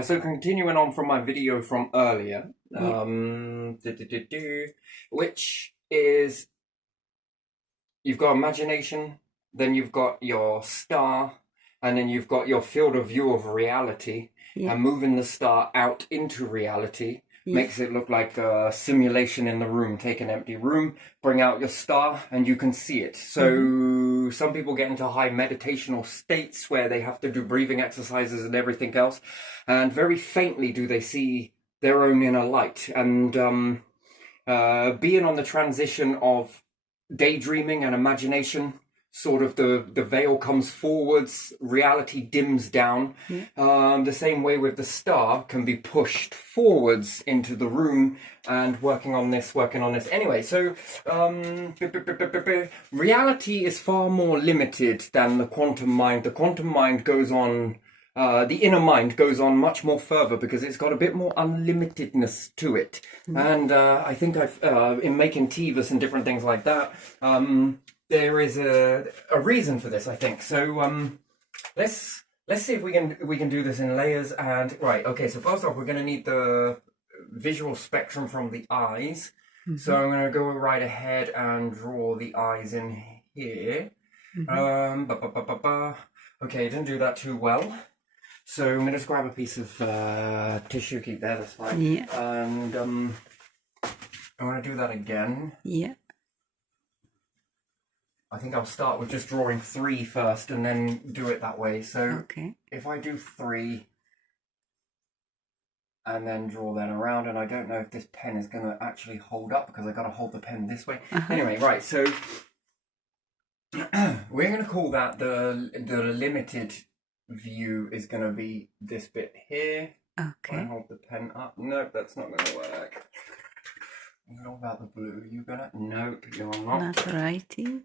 So continuing on from my video from earlier, Yeah. which is you've got imagination, then you've got your star, and then you've got your field of view of reality, Yeah. and moving the star out into reality Yeah. makes it look like a simulation in the room. Take an empty room, bring out your star, and you can see it. So some people get into high meditational states where they have to do breathing exercises and everything else, and very faintly do they see their own inner light. And being on the transition of daydreaming and imagination, sort of the veil comes forwards, reality dims down. Yeah. The same way with the star can be pushed forwards into the room, and working on this. Anyway, so reality is far more limited than the quantum mind. The quantum mind goes on. The inner mind goes on much more further because it's got a bit more unlimitedness to it. And I think I've in making TIVAs and different things like that, there is a reason for this, I think. So let's see if we can do this in layers. And right, okay. So first off, we're going to need the visual spectrum from the eyes. So I'm going to go right ahead and draw the eyes in here. Okay, didn't do that too well. So I'm going to just grab a piece of tissue, keep that, that's fine. Yeah. And I want to do that again. Yeah. I think I'll start with just drawing 3 first and then do it that way. So Okay. if I do 3 and then draw that around, and I don't know if this pen is going to actually hold up because I got to hold the pen this way. Anyway, right, so we're going to call that the limited view is going to be this bit here. Okay. I hold the pen up. Nope, that's not going to work. What about the blue? You gonna? Nope, you're not. Not writing.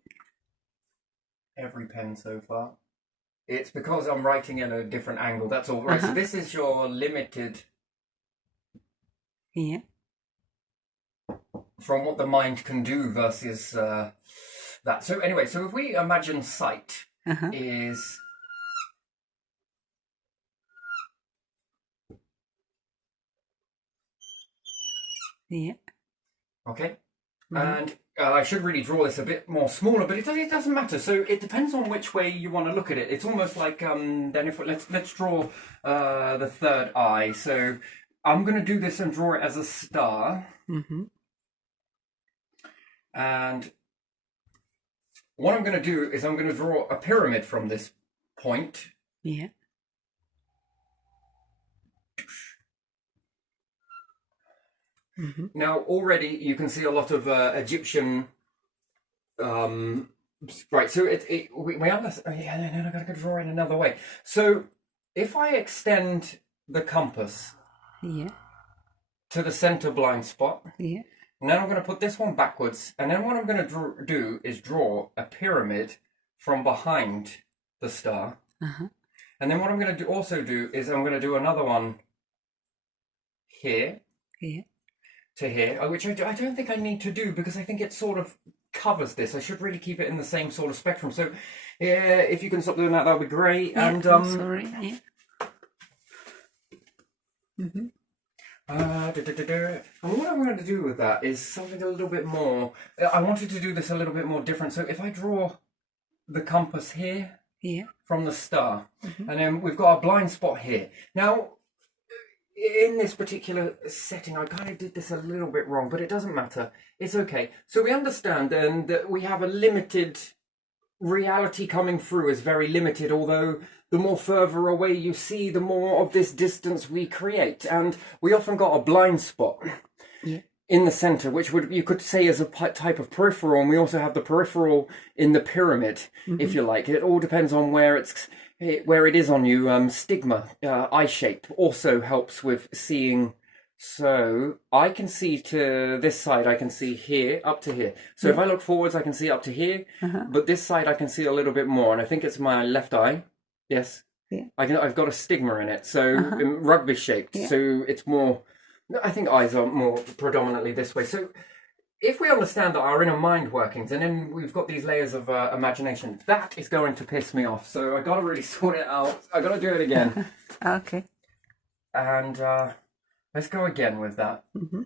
Every pen so far. It's because I'm writing at a different angle. That's all right. So this is your limited. Yeah. From what the mind can do versus that. So anyway, so if we imagine sight is. Yeah. Okay. And I should really draw this a bit more smaller, but it doesn't matter. So it depends on which way you want to look at it. It's almost like then if let's draw the third eye. So I'm going to do this and draw it as a star. And what I'm going to do is I'm going to draw a pyramid from this point. Yeah. Now already you can see a lot of Egyptian. Right, so we understand. Yeah, then I gotta draw it another way. So if I extend the compass, to the center blind spot, yeah, and then I'm going to put this one backwards, and then what I'm going to do is draw a pyramid from behind the star, and then what I'm going to also do is I'm going to do another one here. Yeah. To here, which I don't think I need to do because I think it sort of covers this. I should really keep it in the same sort of spectrum. So, yeah, if you can stop doing that, that would be great. Yeah, and sorry. Yeah. And what I'm going to do with that is something a little bit more. I wanted to do this a little bit more different. So if I draw the compass here, from the star, and then we've got a blind spot here. Now, in this particular setting, I kind of did this a little bit wrong, but it doesn't matter. It's okay. So we understand then that we have a limited reality coming through is very limited, although the more further away you see, the more of this distance we create. And we often got a blind spot in the center, which you could say is a type of peripheral. And we also have the peripheral in the pyramid, if you like. It all depends on where it is on you. Stigma, eye shape also helps with seeing. So I can see to this side, I can see here, up to here. So if I look forwards, I can see up to here. But this side, I can see a little bit more. And I think it's my left eye. Yes. Yeah. I've got a stigma in it. So rugby shaped. Yeah. So it's more, I think eyes are more predominantly this way. So if we understand that our inner mind workings, and then we've got these layers of imagination, that is going to piss me off. So I got to really sort it out. I got to do it again. Okay. And let's go again with that. Mm-hmm.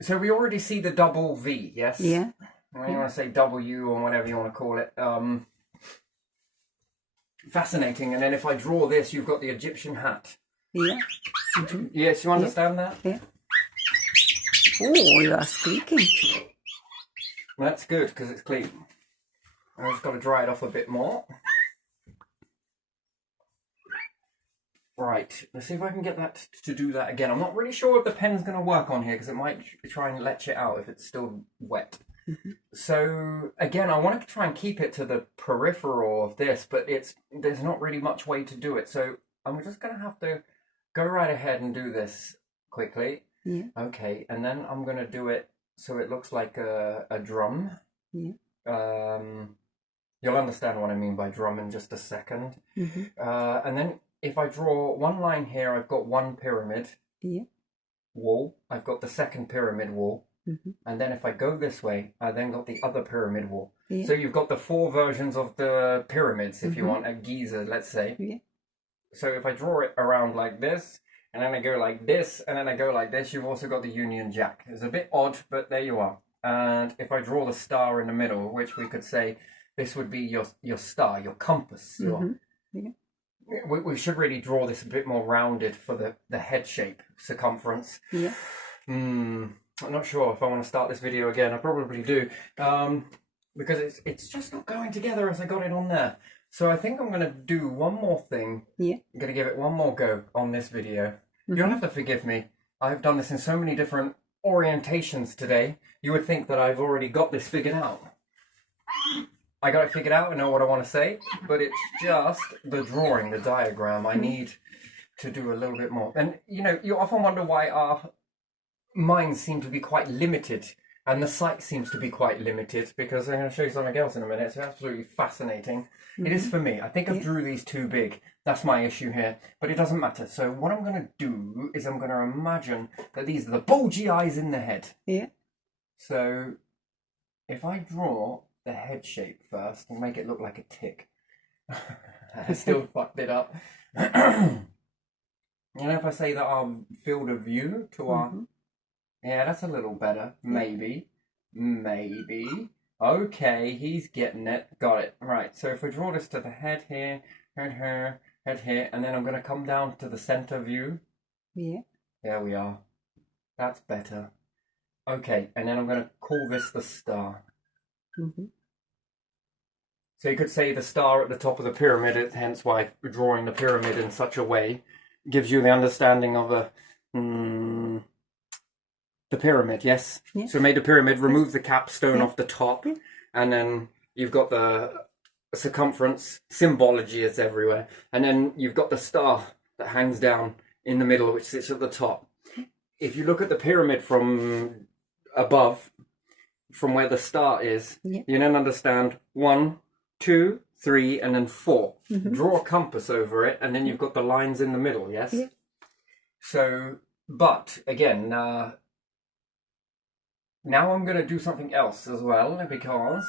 So we already see the double V, yes? Yeah. When you want to say W or whatever you want to call it. Fascinating. And then if I draw this, you've got the Egyptian hat. Yeah. Mm-hmm. Yes, you understand that? Yeah. Oh, you are speaking. That's good because it's clean. I've just got to dry it off a bit more. Right, let's see if I can get that to do that again. I'm not really sure if the pen's going to work on here because it might try and letch it out if it's still wet. Mm-hmm. So again, I want to try and keep it to the peripheral of this, but there's not really much way to do it. So I'm just going to have to go right ahead and do this quickly. Yeah. Okay, and then I'm going to do it so it looks like a drum. Yeah. You'll understand what I mean by drum in just a second. Mm-hmm. And then if I draw one line here, I've got one pyramid wall. I've got the second pyramid wall. Mm-hmm. And then if I go this way, I then got the other pyramid wall. Yeah. So you've got the 4 versions of the pyramids, if you want, at Giza, let's say. Yeah. So if I draw it around like this, and then I go like this, and then I go like this, you've also got the Union Jack. It's a bit odd, but there you are. And if I draw the star in the middle, which we could say this would be your star, your compass. We should really draw this a bit more rounded for the head shape, circumference. Yeah. I'm not sure if I want to start this video again. I probably do. Because it's just not going together as I got it on there. So I think I'm going to do one more thing. Yeah. I'm going to give it one more go on this video. Mm-hmm. You'll have to forgive me. I've done this in so many different orientations today. You would think that I've already got this figured out. I got it figured out, I know what I want to say, but it's just the drawing, the diagram. I need to do a little bit more. And, you know, you often wonder why our minds seem to be quite limited and the sight seems to be quite limited, because I'm going to show you something else in a minute. It's absolutely fascinating. Mm-hmm. It is for me. I think I've drew these too big. That's my issue here, but it doesn't matter. So what I'm going to do is I'm going to imagine that these are the bulgy eyes in the head. Yeah. So if I draw the head shape first and make it look like a tick. I still fucked it up. You know, if I say that our field of view to our... Yeah, that's a little better. Maybe. Okay, he's getting it. Got it. Right, so if we draw this to the head here, head here, and then I'm going to come down to the center view. Yeah. There we are. That's better. Okay, and then I'm going to call this the star. Mm-hmm. So you could say the star at the top of the pyramid, hence why drawing the pyramid in such a way gives you the understanding of the pyramid, yes? Yeah. So made a pyramid, remove the capstone off the top, and then you've got the circumference, symbology is everywhere, and then you've got the star that hangs down in the middle, which sits at the top. If you look at the pyramid from above, from where the star is, you then understand 1, 2, 3, and then 4. Mm-hmm. Draw a compass over it, and then you've got the lines in the middle, yes? Yeah. So, but, again, now I'm going to do something else as well, because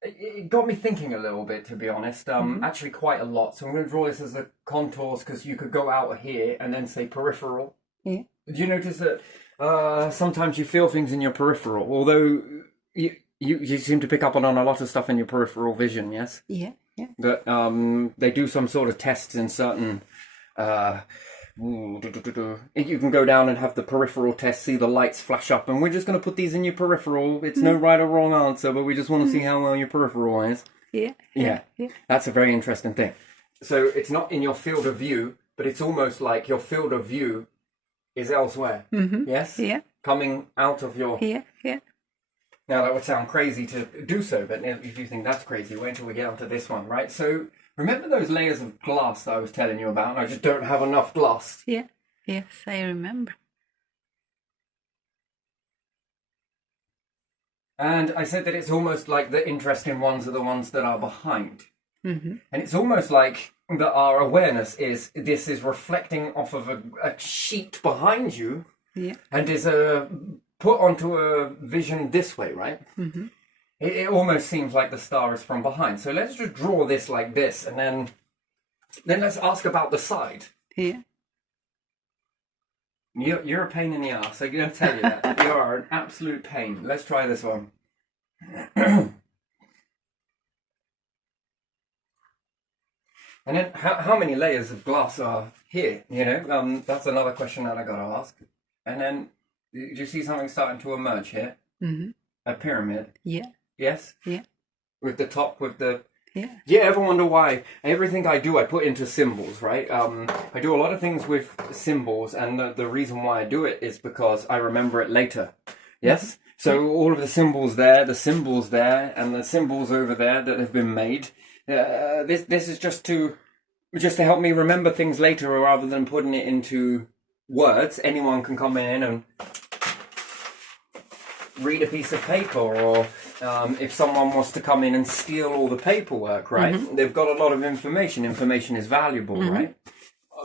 it got me thinking a little bit, to be honest, actually quite a lot. So I'm going to draw this as the contours, because you could go out here and then say peripheral. Yeah. Do you notice that sometimes you feel things in your peripheral, although you seem to pick up on a lot of stuff in your peripheral vision, yes? Yeah, yeah. But they do some sort of tests in certain... you can go down and have the peripheral test, see the lights flash up, and we're just going to put these in your peripheral. It's no right or wrong answer, but we just want to see how well your peripheral is. Yeah. That's a very interesting thing. So it's not in your field of view, but it's almost like your field of view is elsewhere. Mm-hmm. Yes? Yeah. Coming out of your... Yeah. Now that would sound crazy to do so, but if you think that's crazy, wait until we get onto this one, right? So remember those layers of glass that I was telling you about? I just don't have enough glass. Yeah. Yes, I remember. And I said that it's almost like the interesting ones are the ones that are behind. Mm-hmm. And it's almost like that our awareness is, this is reflecting off of a sheet behind you, and is put onto a vision this way, right? Mm-hmm. It almost seems like the star is from behind. So let's just draw this like this, and then let's ask about the side. Yeah. You're a pain in the ass. I'm going to tell you that. You are an absolute pain. Let's try this one. And then, how many layers of glass are here? You know, that's another question that I got to ask. And then, do you see something starting to emerge here? Mm-hmm. A pyramid. Yeah. Yes. Yeah. With the top, with the. Yeah. Do you ever wonder why everything I do I put into symbols, right? I do a lot of things with symbols, and the reason why I do it is because I remember it later. Yes? So all of the symbols there, and the symbols over there that have been made, this is just to help me remember things later, rather than putting it into words. Anyone can come in and read a piece of paper, or if someone wants to come in and steal all the paperwork, right? Mm-hmm. They've got a lot of information. Information is valuable, mm-hmm. right?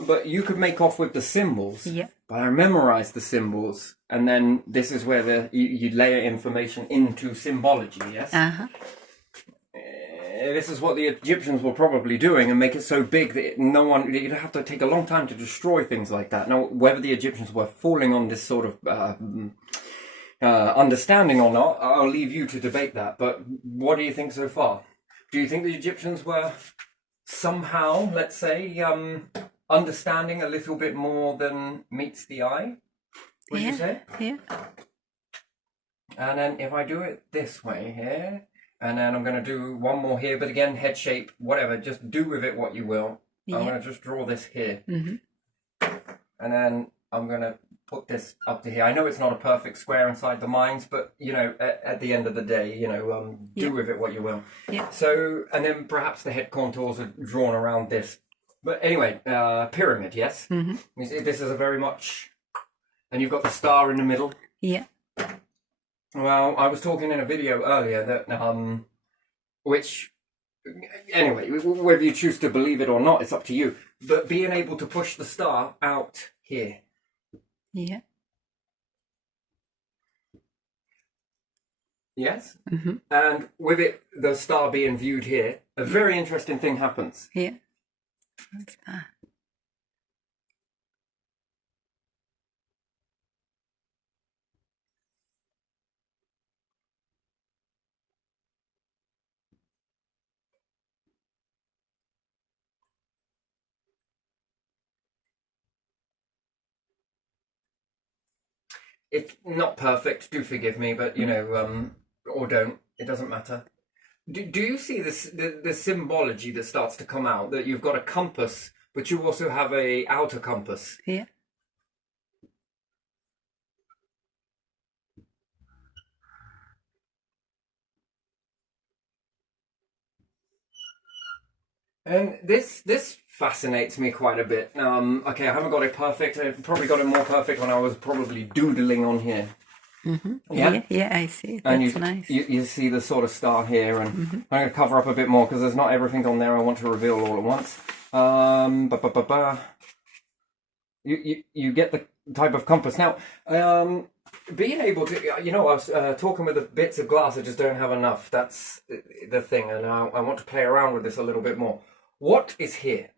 But you could make off with the symbols. Yeah. But I memorize the symbols, and then this is where you layer information into symbology, yes? Uh-huh. This is what the Egyptians were probably doing, and make it so big that you'd have to take a long time to destroy things like that. Now, whether the Egyptians were falling on this sort of understanding or not, I'll leave you to debate that. But what do you think so far? Do you think the Egyptians were somehow, let's say, understanding a little bit more than meets the eye? Would you say? Yeah. And then if I do it this way here, and then I'm going to do one more here, but again, head shape, whatever, just do with it what you will. Yeah. I'm going to just draw this here. Mm-hmm. And then I'm going to put this up to here. I know it's not a perfect square inside the mines, but, you know, at the end of the day, you know, do with it what you will. Yeah. So, and then perhaps the head contours are drawn around this. But anyway, pyramid, yes? Mm-hmm. This is a very much... And you've got the star in the middle. Yeah. Well, I was talking in a video earlier that, which, anyway, whether you choose to believe it or not, it's up to you. But being able to push the star out here. Yeah. Yes? Mm-hmm. And with it, the star being viewed here, a very interesting thing happens. Yeah. What's that? It's not perfect, do forgive me, but, you know, or don't, it doesn't matter. Do you see this the symbology that starts to come out, that you've got a compass, but you also have a outer compass? Yeah. And this fascinates me quite a bit. Okay, I haven't got it perfect. I probably got it more perfect when I was probably doodling on here. Mm-hmm. Yeah? Yeah, I see. That's nice. You see the sort of star here, and mm-hmm. I'm going to cover up a bit more because there's not everything on there I want to reveal all at once. You get the type of compass. Now, being able to, you know, I was talking with the bits of glass, I just don't have enough. That's the thing, and I want to play around with this a little bit more. What is here?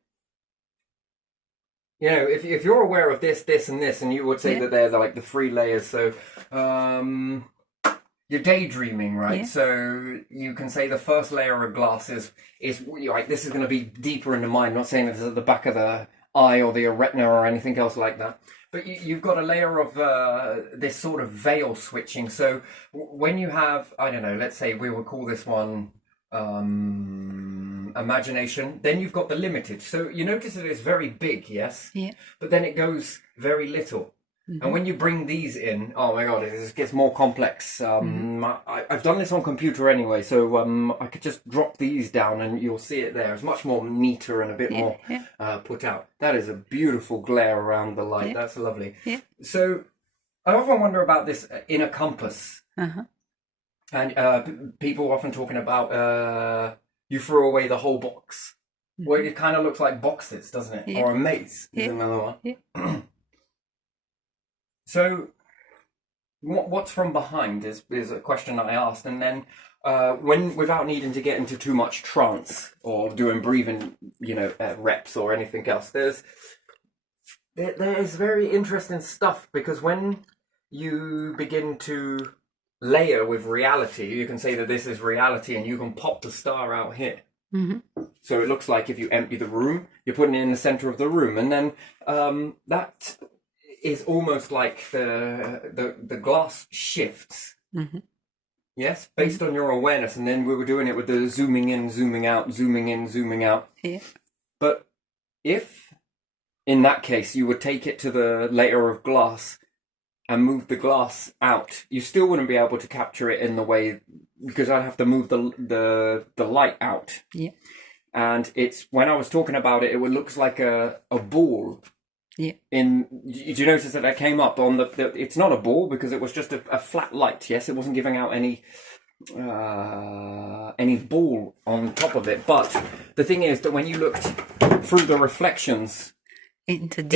You know, if you're aware of this, and this, and you would say that they're like the 3 layers, so you're daydreaming, right? Yeah. So you can say the first layer of glass is like, this is going to be deeper in the mind. I'm not saying this is at the back of the eye or the retina or anything else like that. But you've got a layer of this sort of veil switching. So when you have, I don't know, let's say we would call this one imagination, then you've got the limited. So you notice that it's very big, yes? Yeah. But then it goes very little. Mm-hmm. And when you bring these in, oh my God, it just gets more complex. I've done this on computer anyway, so I could just drop these down and you'll see it there. It's much more neater and a bit more put out. That is a beautiful glare around the light. Yeah. That's lovely. Yeah. So I often wonder about this inner compass. Uh-huh. And people often talking about you threw away the whole box. Mm-hmm. Well, it kind of looks like boxes, doesn't it? Yeah. Or a maze is another one. Yeah. So, what's from behind is a question I asked, and then without needing to get into too much trance or doing breathing, you know, reps or anything else, there's there is very interesting stuff, because when you begin to layer with reality, you can say that this is reality, and you can pop the star out here. So it looks like if you empty the room, you're putting it in the center of the room, and then that is almost like the glass shifts. Yes, based on your awareness, and then we were doing it with the zooming in, zooming out, zooming in, zooming out. Yeah. But if, in that case, you would take it to the layer of glass and move the glass out, you still wouldn't be able to capture it in the way, because I'd have to move the light out. Yeah. And it's, when I was talking about it, it looks like a ball. Yeah. Did you notice that I came up on it's not a ball, because it was just a flat light. Yes, it wasn't giving out any ball on top of it. But the thing is that when you looked through the reflections into the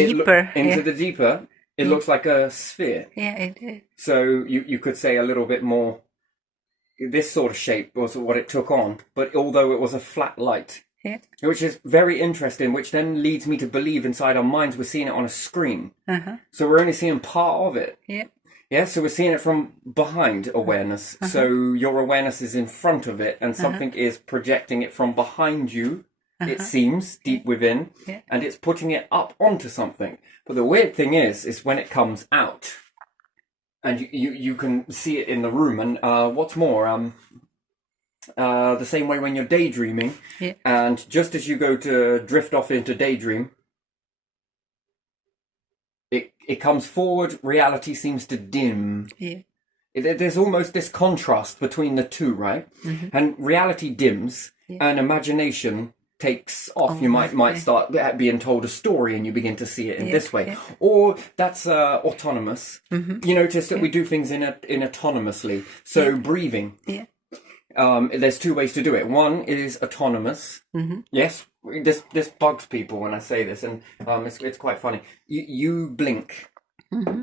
deeper, it looks like a sphere. Yeah, it did. So you could say a little bit more, this sort of shape was what it took on, but although it was a flat light. Yeah. Which is very interesting, which then leads me to believe inside our minds we're seeing it on a screen. So we're only seeing part of it. Yeah. Yeah, so we're seeing it from behind awareness. So your awareness is in front of it, and something is projecting it from behind you, it seems, deep within, and it's putting it up onto something. But the weird thing is when it comes out, and you can see it in the room, and what's more, the same way when you're daydreaming, and just as you go to drift off into daydream, it comes forward, reality seems to dim. There's almost this contrast between the two, right? And reality dims, and imagination takes off. You might start being told a story, and you begin to see it in this way. Or that's autonomous. You notice that we do things in autonomously. So breathing. There's two ways to do it. One is autonomous. Yes, this bugs people when I say this, and it's quite funny. You blink.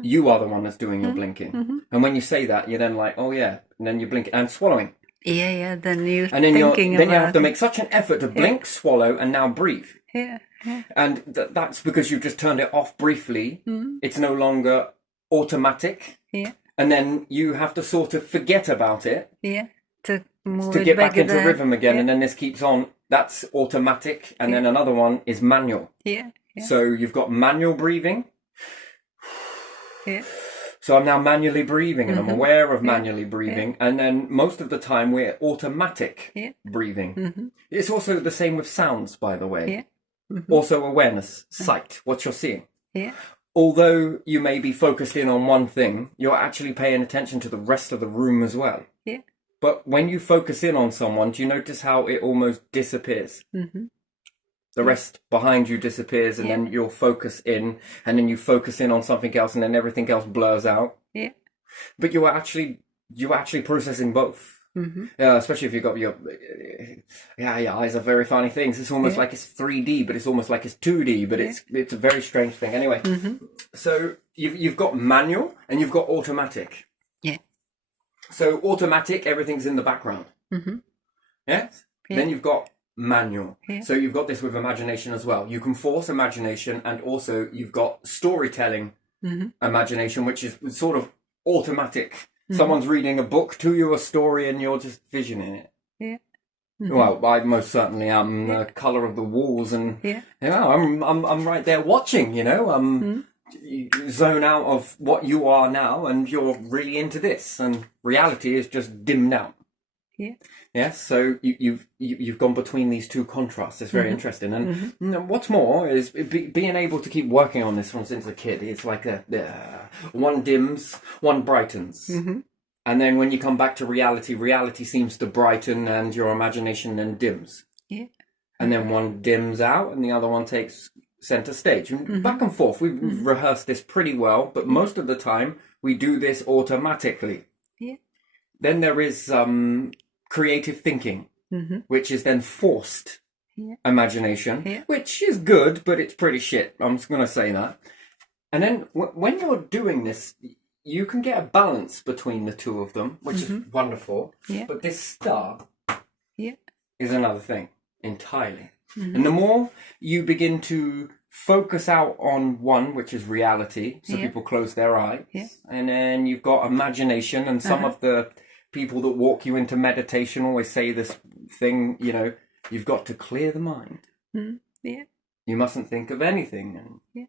You are the one that's doing your blinking. And when you say that, you're then like, oh yeah, and then you blink and swallowing. Yeah. Then you're and then thinking then you have to make such an effort to blink, swallow, and now breathe. Yeah. And that's because you've just turned it off briefly. It's no longer automatic. Yeah. And then you have to sort of forget about it. Yeah. To get back into rhythm again, and then this keeps on. That's automatic, and then another one is manual. Yeah. So you've got manual breathing. Yeah. So I'm now manually breathing, and I'm aware of manually breathing, and then most of the time we're automatic breathing. It's also the same with sounds, by the way. Also awareness, sight, what you're seeing. Although you may be focused in on one thing, you're actually paying attention to the rest of the room as well. But when you focus in on someone, do you notice how it almost disappears? The rest behind you disappears, and then you'll focus in, and then you focus in on something else, and then everything else blurs out. But you're actually processing both. Especially if you've got your eyes are very funny things. It's almost like it's 3D, but it's almost like it's 2D, but it's a very strange thing. Anyway, so you've got manual and you've got automatic. So automatic, everything's in the background. Yes? Then you've got manual. So you've got this with imagination as well. You can force imagination, and also you've got storytelling imagination, which is sort of automatic. Someone's reading a book to you, a story, and you're just visioning it. Well, I most certainly am. The colour of the walls, and I'm right there watching. You zone out of what you are now, and you're really into this, and reality is just dimmed out. Yes, so you've gone between these two contrasts. It's very interesting, and what's more is being able to keep working on this from since a kid. It's like one dims, one brightens, and then when you come back to reality, reality seems to brighten, and your imagination then dims. And then one dims out, and the other one takes center stage. Back and forth. We've rehearsed this pretty well, but most of the time we do this automatically. Then there is creative thinking, which is then forced imagination, which is good, but it's pretty shit. I'm just going to say that. And then when you're doing this, you can get a balance between the two of them, which is wonderful. But this star is another thing entirely. And the more you begin to focus out on one, which is reality, so people close their eyes, and then you've got imagination, and some of the people that walk you into meditation always say this thing, you know, you've got to clear the mind. You mustn't think of anything, and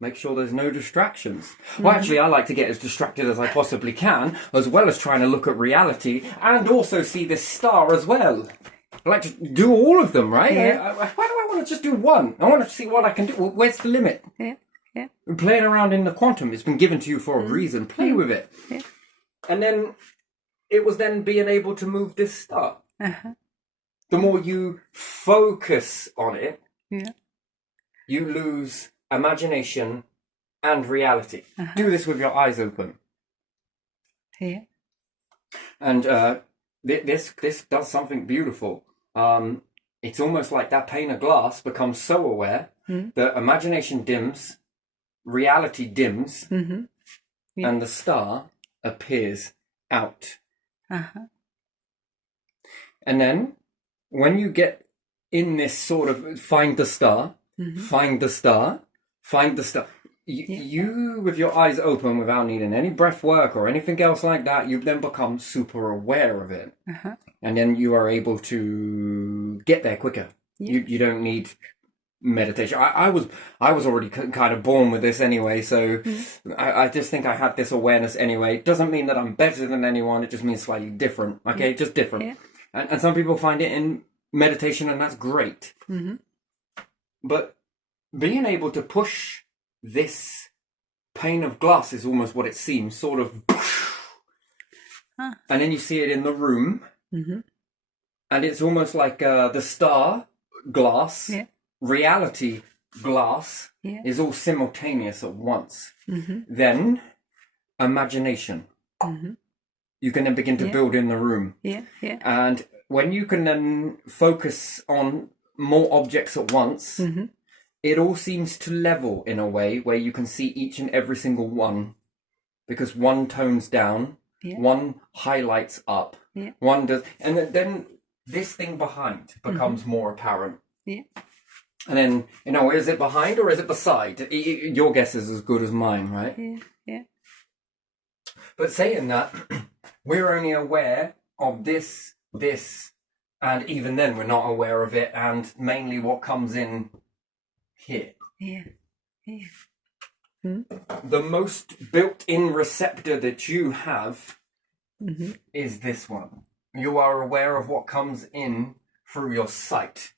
make sure there's no distractions. Well, actually, I like to get as distracted as I possibly can, as well as trying to look at reality, and also see this star as well. I like to do all of them, right? Why do I want to just do one? I want to see what I can do. Well, where's the limit? Playing around in the quantum, it's been given to you for a reason. Play with it. And then it was then being able to move this star. The more you focus on it, you lose imagination and reality. Do this with your eyes open. And this does something beautiful. It's almost like that pane of glass becomes so aware that imagination dims, reality dims, and the star appears out. And then when you get in this sort of find the star, find the star, find the star, you with your eyes open without needing any breath work or anything else like that, you then become super aware of it. And then you are able to get there quicker. You don't need meditation. I was already kind of born with this anyway, so I just think I had this awareness anyway. It doesn't mean that I'm better than anyone, it just means slightly different, okay? Just different. And some people find it in meditation, and that's great. But being able to push this pane of glass is almost what it seems, sort of, and then you see it in the room, and it's almost like the star glass, reality glass is all simultaneous at once. Then imagination. You can then begin to build in the room. And when you can then focus on more objects at once, it all seems to level in a way where you can see each and every single one, because one tones down, one highlights up, one does, and then this thing behind becomes more apparent. And then, you know, is it behind or is it beside? Your guess is as good as mine, right? But saying that, we're only aware of this, and even then we're not aware of it, and mainly what comes in here. The most built-in receptor that you have is this one. You are aware of what comes in through your sight.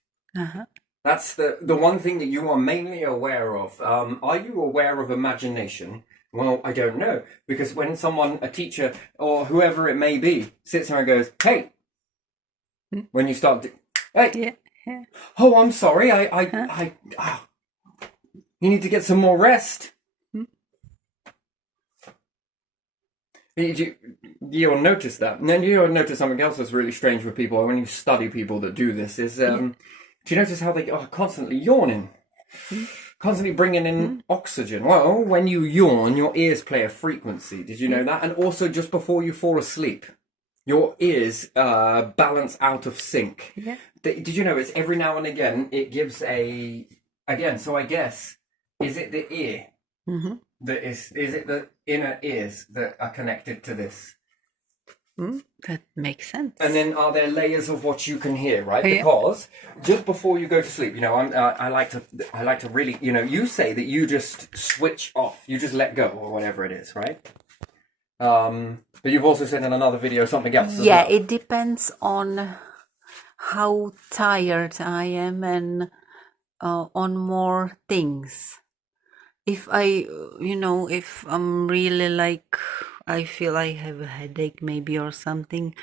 That's the one thing that you are mainly aware of. Are you aware of imagination? Well, I don't know, because when someone, a teacher or whoever it may be, sits there and goes, "Hey," when you start, "Hey, oh, I'm sorry, you need to get some more rest." You'll notice that. And then you'll notice something else that's really strange with people when you study people that do this is, do you notice how they are constantly yawning? Constantly bringing in oxygen. Well, when you yawn, your ears play a frequency. Did you know that? And also just before you fall asleep, your ears balance out of sync. Did you know it's every now and again, it gives so I guess, is it the ear that is it the inner ears that are connected to this? That makes sense. And then are there layers of what you can hear, right? Because just before you go to sleep, you know, I like to really, you know, you say that you just switch off, you just let go or whatever it is, right? But you've also said in another video something else. Yeah, it depends on how tired I am and on more things. If if I'm really like, I feel I have a headache maybe or something,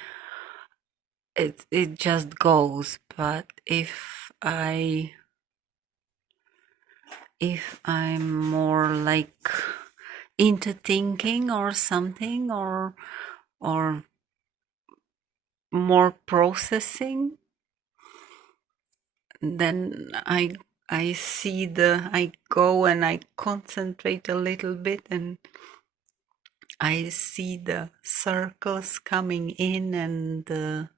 it just goes. But if I'm more like into thinking or something, or more processing, then I go and I concentrate a little bit, and I see the circles coming in, and I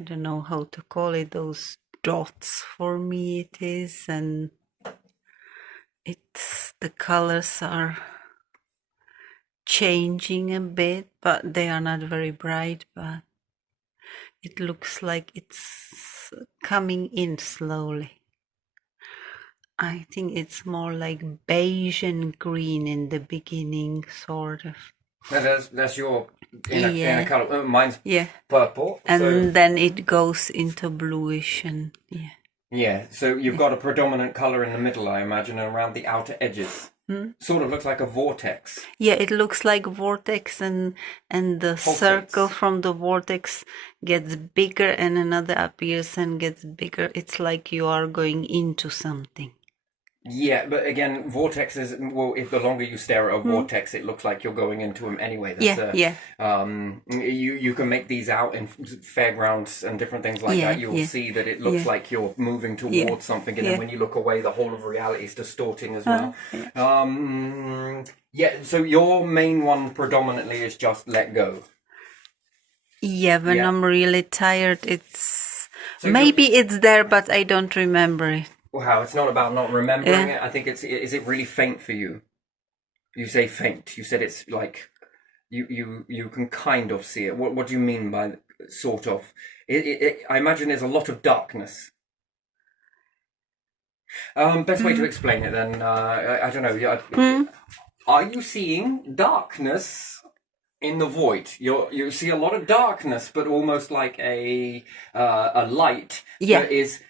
don't know how to call it, those dots for me it is, and the colors are changing a bit, but they are not very bright, but it looks like it's coming in slowly. I think it's more like beige and green in the beginning, sort of. That's your inner color. Mine's Yeah. purple. And then it goes into bluish and yeah. Yeah, so you've got a predominant color in the middle, I imagine, and around the outer edges. Sort of looks like a vortex. Yeah, it looks like a vortex, and the circle from the vortex gets bigger and another appears and gets bigger. It's like you are going into something. Yeah, but again, vortexes, well, if the longer you stare at a vortex, it looks like you're going into them anyway. You can make these out in fairgrounds and different things like that. You'll see that it looks like you're moving towards something, and then when you look away, the whole of reality is distorting as well. So your main one predominantly is just let go. Yeah, when I'm really tired, it's... So maybe it's there, but I don't remember it. Wow, it's not about not remembering it. I think is it really faint for you? You say faint. You said it's like you can kind of see it. What do you mean by sort of? I imagine there's a lot of darkness. Best way to explain it then, I don't know. Are you seeing darkness in the void? You see a lot of darkness, but almost like a light that is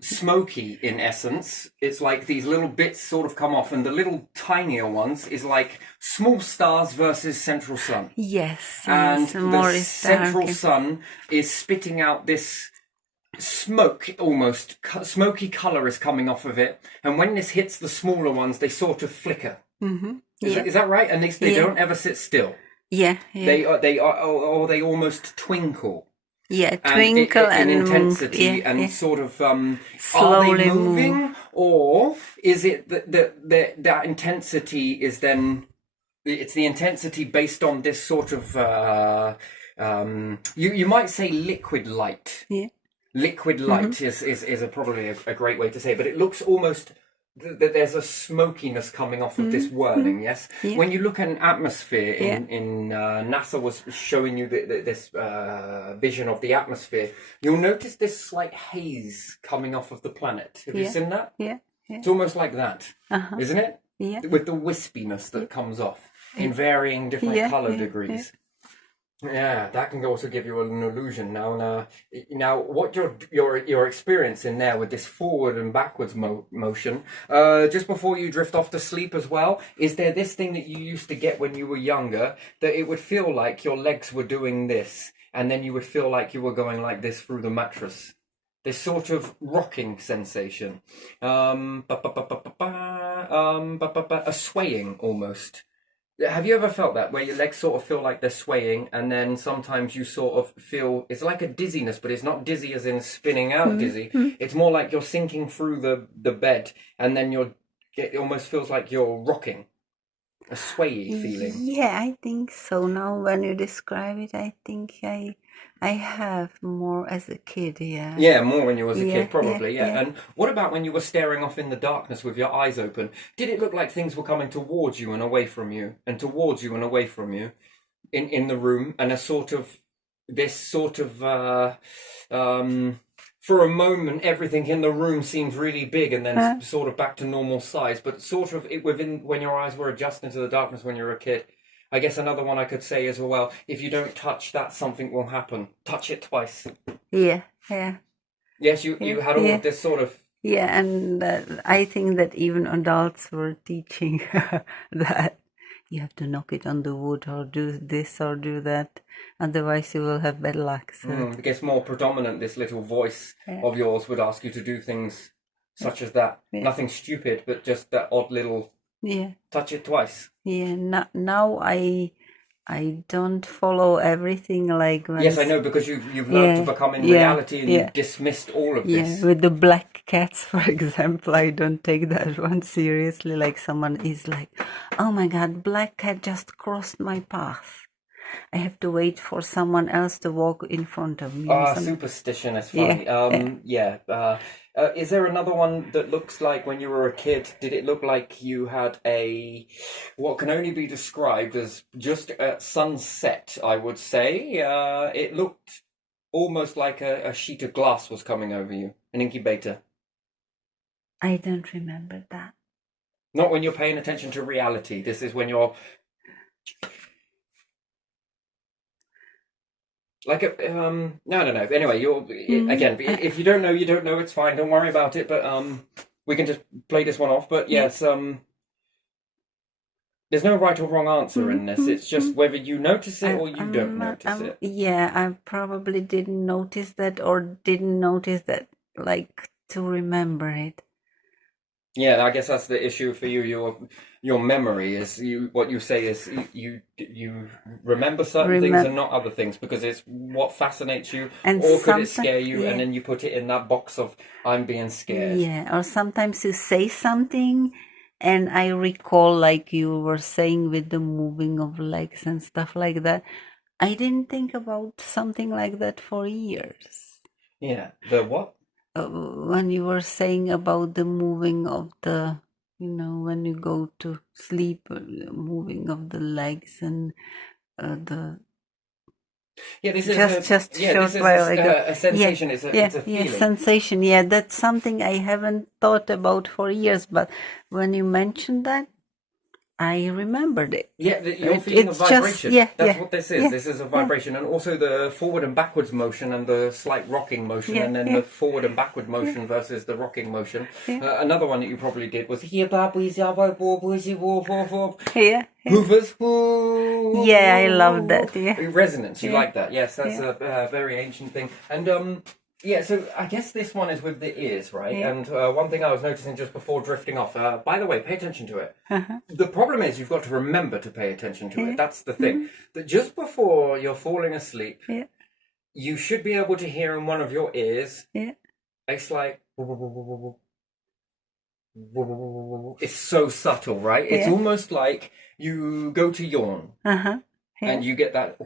smoky in essence. It's like these little bits sort of come off, and the little tinier ones is like small stars versus central sun. Yes, and the central sun is spitting out this smoke, almost smoky color is coming off of it, and when this hits the smaller ones, they sort of flicker. Is that right? And they don't ever sit still. Yeah. They almost twinkle. Yeah, twinkle and in intensity and sort of slowly are they moving, or is it that intensity is then it's the intensity based on this sort of you might say liquid light. Yeah. Liquid light is probably a great way to say it, but it looks almost that there's a smokiness coming off of this whirling. Yes, when you look at an atmosphere in NASA was showing you this vision of the atmosphere, you'll notice this slight haze coming off of the planet. Have you seen that? Yeah. It's almost like that, isn't it? Yeah, with the wispiness that comes off in varying different color degrees. Yeah, that can also give you an illusion. Now, what your experience in there with this forward and backwards motion, just before you drift off to sleep as well, is there this thing that you used to get when you were younger, that it would feel like your legs were doing this, and then you would feel like you were going like this through the mattress? This sort of rocking sensation, a swaying almost. Have you ever felt that, where your legs sort of feel like they're swaying, and then sometimes you sort of feel, it's like a dizziness, but it's not dizzy as in spinning out dizzy. It's more like you're sinking through the bed, and then it almost feels like you're rocking. A swayy feeling. Yeah, I think so. Now when you describe it, I think I have more as a kid, Yeah, more when you was a kid, probably, yeah. And what about when you were staring off in the darkness with your eyes open? Did it look like things were coming towards you and away from you, and towards you and away from you in the room, and for a moment, everything in the room seemed really big, and then sort of back to normal size, but sort of when your eyes were adjusting to the darkness when you were a kid. I guess another one I could say is, well, if you don't touch that, something will happen. Touch it twice. Yeah. Yes, you had all of this sort of... Yeah, and I think that even adults were teaching that you have to knock it on the wood, or do this or do that, otherwise you will have bad luck. So. I guess more predominant, this little voice of yours would ask you to do things such as that. Nothing stupid, but just that odd little touch it twice. Yeah, now I don't follow everything like... Yes, I know, because you've learned to become in reality, and you've dismissed all of this. Yeah, with the black cats, for example, I don't take that one seriously. Like someone is like, oh my God, black cat just crossed my path. I have to wait for someone else to walk in front of me. Or something. Superstition is funny. Is there another one that looks like when you were a kid? Did it look like you had what can only be described as just at sunset? I would say it looked almost like a sheet of glass was coming over you, an incubator. I don't remember that. Not when you're paying attention to reality. This is when you're like I don't know. Anyway, again, if you don't know, you don't know. It's fine. Don't worry about it. But we can just play this one off. But yes, there's no right or wrong answer in this. It's just whether you notice it or you don't notice it. Yeah, I probably didn't notice that or didn't notice that, like, to remember it. Yeah, I guess that's the issue for you. Your memory is what you say is you remember certain things and not other things because it's what fascinates you, and or could it scare you, and then you put it in that box of I'm being scared. Yeah, or sometimes you say something, and I recall, like you were saying, with the moving of legs and stuff like that. I didn't think about something like that for years. Yeah, the what? When you were saying about the moving of the, when you go to sleep, moving of the legs and the. Yeah, this is just short while ago. A sensation. It's a feeling. Yeah, sensation. Yeah, that's something I haven't thought about for years. But when you mentioned that, I remembered it. Yeah, you're feeling a vibration. That's what this is. Yeah, this is a vibration. And also the forward and backwards motion and the slight rocking motion and then the forward and backward motion versus the rocking motion. Another one that you probably did was Hoovers. Yeah, I love that. Yeah. Resonance, you like that. Yes, that's a very ancient thing. And yeah, so I guess this one is with the ears, right? Yeah. And one thing I was noticing just before drifting off, by the way, pay attention to it. The problem is you've got to remember to pay attention to it. That's the thing. That just before you're falling asleep, you should be able to hear in one of your ears a slight... It's so subtle, right? It's almost like you go to yawn and you get that...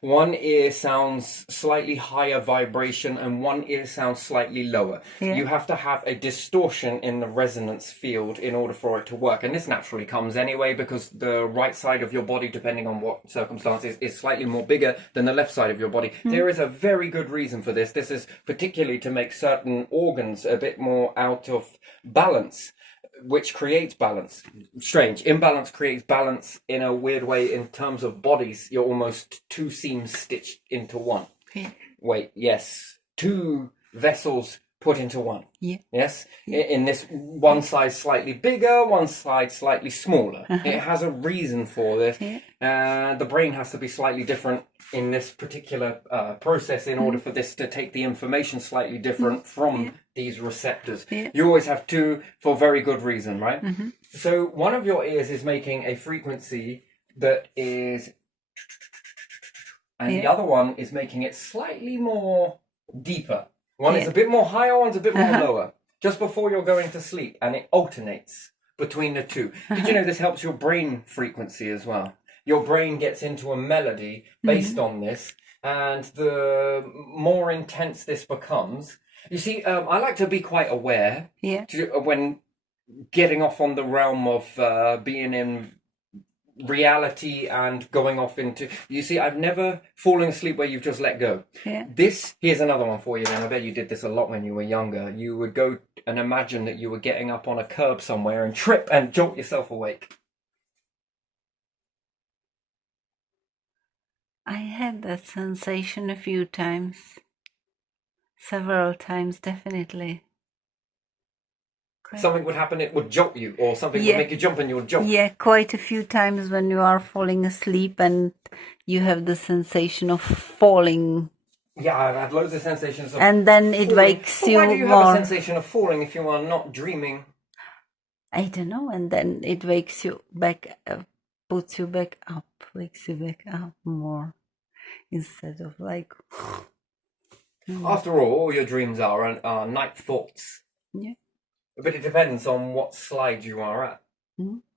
One ear sounds slightly higher vibration and one ear sounds slightly lower. You have to have a distortion in the resonance field in order for it to work. And this naturally comes anyway because the right side of your body, depending on what circumstances, is slightly more bigger than the left side of your body. There is a very good reason for this. This is particularly to make certain organs a bit more out of balance, which creates balance. Strange. Imbalance creates balance in a weird way in terms of bodies. You're almost two seams stitched into one. Wait, yes. Two vessels put into one. Yes? In this, one side slightly bigger, one side slightly smaller. It has a reason for this. The brain has to be slightly different in this particular process in order for this to take the information slightly different from these receptors. You always have two for very good reason, right? So one of your ears is making a frequency that is... And the other one is making it slightly more deeper. One is a bit more higher, one's a bit more lower. Just before you're going to sleep, and it alternates between the two. Did you know this helps your brain frequency as well? Your brain gets into a melody based on this, and the more intense this becomes... You see, I like to be quite aware when getting off on the realm of being in reality and going off into... You see, I've never fallen asleep where you've just let go. Here's another one for you then. I bet you did this a lot when you were younger. You would go and imagine that you were getting up on a curb somewhere and trip and jolt yourself awake. I had that sensation a few times. Several times, definitely. Something would happen, it would jolt you, or something would make you jump and you would jump. Yeah, quite a few times when you are falling asleep and you have the sensation of falling. Yeah, I've had loads of sensations of and then it wakes you more. Why do you have a sensation of falling if you are not dreaming? I don't know, and then it wakes you back up, puts you back up, wakes you back up more, instead of like... After all your dreams are night thoughts. But it depends on what slide you are at.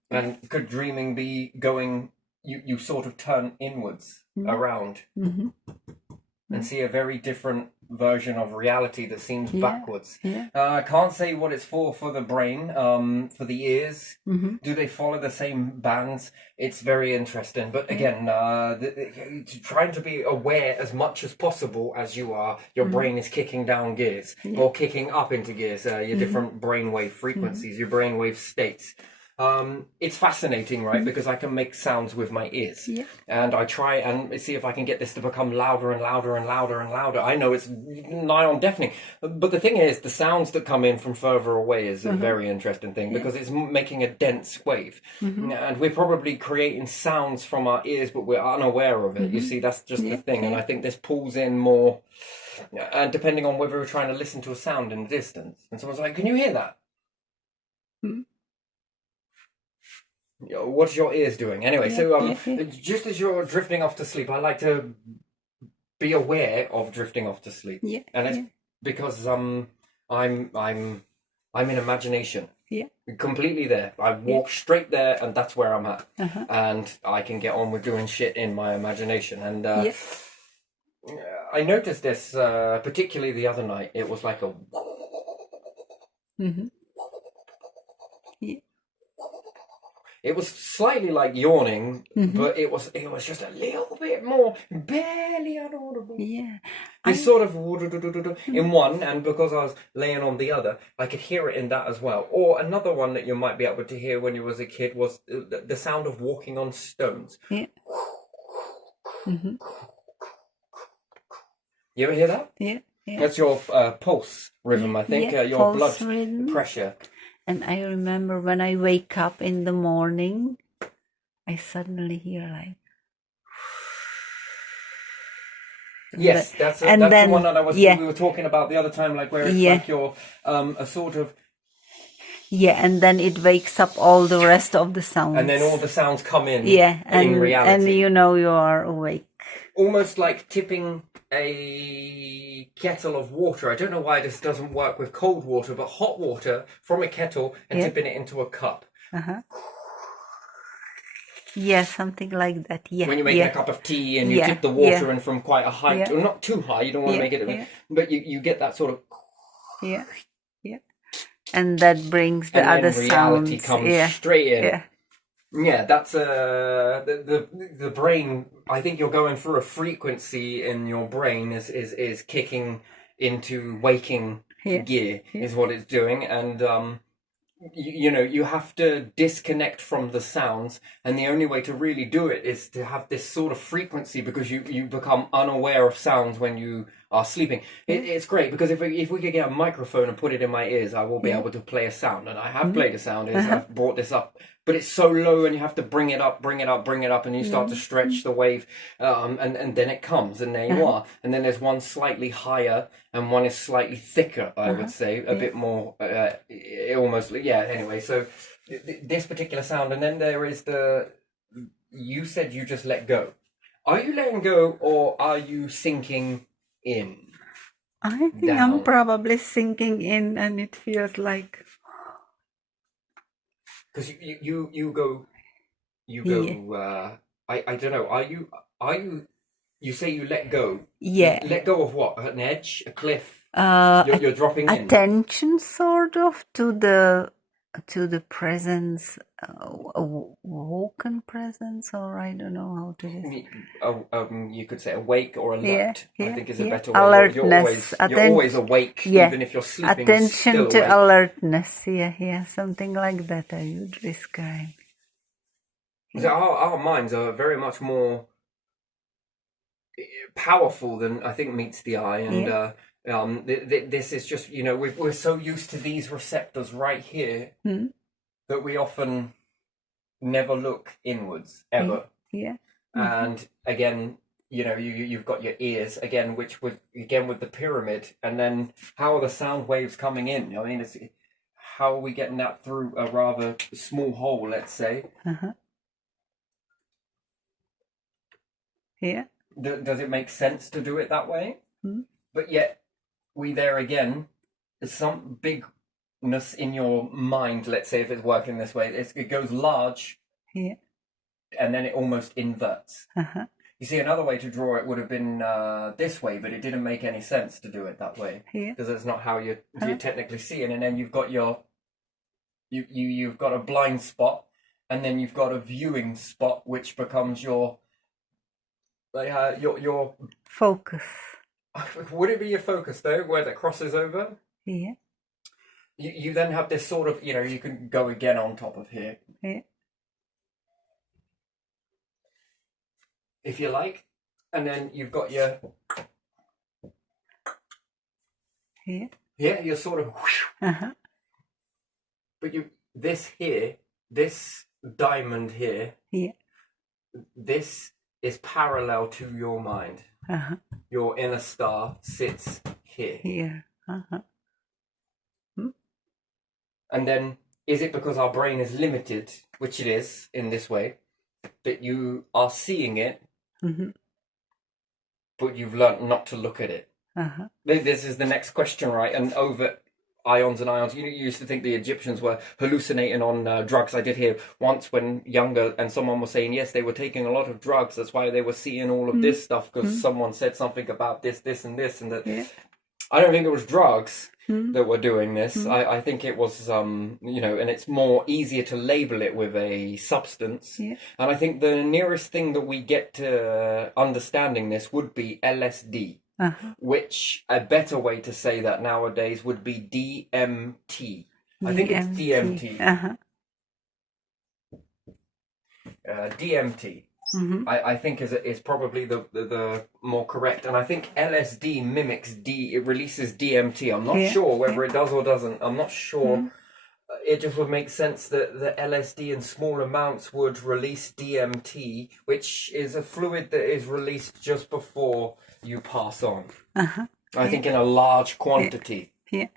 And could dreaming be going you sort of turn inwards around and see a very different version of reality that seems backwards. I can't say what it's for the brain, for the ears. Do they follow the same bands? It's very interesting. But again, trying to be aware as much as possible as you are, your brain is kicking down gears or kicking up into gears, your different brainwave frequencies, your brainwave states. It's fascinating, right? Because I can make sounds with my ears, and I try and see if I can get this to become louder and louder and louder and louder. I know it's nigh on deafening, but the thing is, the sounds that come in from further away is a very interesting thing because it's making a dense wave, and we're probably creating sounds from our ears, but we're unaware of it. You see, that's just the thing, and I think this pulls in more, and depending on whether we're trying to listen to a sound in the distance, and someone's like, "Can you hear that?" What's your ears doing? Anyway, just as you're drifting off to sleep, I like to be aware of drifting off to sleep. And it's because I'm in imagination. Completely there. I walk straight there, and that's where I'm at. And I can get on with doing shit in my imagination. And I noticed this particularly the other night. It was like a It was slightly like yawning, but it was just a little bit more, barely inaudible. It's sort of in one, and because I was laying on the other, I could hear it in that as well. Or another one that you might be able to hear when you was a kid was the sound of walking on stones. You ever hear that? That's your pulse rhythm, I think. Your blood pressure. And I remember when I wake up in the morning, I suddenly hear like... Yes, that's the one that we were talking about the other time, like where it's like you're a sort of... and then it wakes up all the rest of the sounds. And then all the sounds come in reality. And you know you are awake. Almost like tipping a kettle of water. I don't know why this doesn't work with cold water, but hot water from a kettle and tipping it into a cup. Something like that. When you make a cup of tea and you tip the water in from quite a height, or not too high, you don't want to make it, but you get that sort of... And that brings the other sounds. Reality comes straight in. That's the brain. I think you're going through a frequency in your brain is kicking into waking gear is what it's doing, and you have to disconnect from the sounds, and the only way to really do it is to have this sort of frequency, because you become unaware of sounds when you are sleeping. It's great because if we could get a microphone and put it in my ears, I will be able to play a sound, and I have played a sound. I've brought this up, but it's so low, and you have to bring it up, and you start to stretch the wave, and then it comes, and there you are. And then there's one slightly higher, and one is slightly thicker, I would say, a bit more, almost, anyway, so this particular sound, and then there is you said you just let go. Are you letting go, or are you sinking in? I think I'm probably sinking in, and it feels like... Because you go, I don't know, are you say you let go? Let go of what? An edge? A cliff? You're dropping in? Attention, sort of, to the presence, awoken presence, or I don't know how to say. You could say awake or alert, I think is a better way. Alertness. You're always awake, even if you're sleeping. Attention to alertness, something like that I would describe. So our minds are very much more powerful than I think meets the eye, and this is just, we're so used to these receptors right here that we often never look inwards ever. And again, you've got your ears again, which with the pyramid, and then how are the sound waves coming in? I mean, how are we getting that through a rather small hole, let's say? Does it make sense to do it that way? But yet, there again, there's some bigness in your mind, let's say, if it's working this way. It goes large and then it almost inverts. You see, another way to draw it would have been this way, but it didn't make any sense to do it that way because it's not how you technically see it. And then you've got you've got a blind spot, and then you've got a viewing spot, which becomes your focus. Would it be your focus though, where that crosses over? Yeah. You then have this sort of, you can go again on top of here. Yeah. If you like, and then you've got your you're sort of but this diamond here, this is parallel to your mind. Your inner star sits here. And then, is it because our brain is limited, which it is in this way, that you are seeing it, but you've learnt not to look at it? This is the next question, right? And over ions and ions, you used to think the Egyptians were hallucinating on drugs. I did hear once when younger, and someone was saying, yes, they were taking a lot of drugs. That's why they were seeing all of this stuff, because someone said something about this, and this, and that. I don't think it was drugs that were doing this. I think it was, and it's more easier to label it with a substance. And I think the nearest thing that we get to understanding this would be LSD, which a better way to say that nowadays would be DMT. I think it's DMT. DMT. I think is probably the more correct, and I think LSD mimics it releases DMT. I'm not sure whether it does or doesn't. I'm not sure. It just would make sense that the LSD in small amounts would release DMT, which is a fluid that is released just before you pass on. I think in a large quantity. And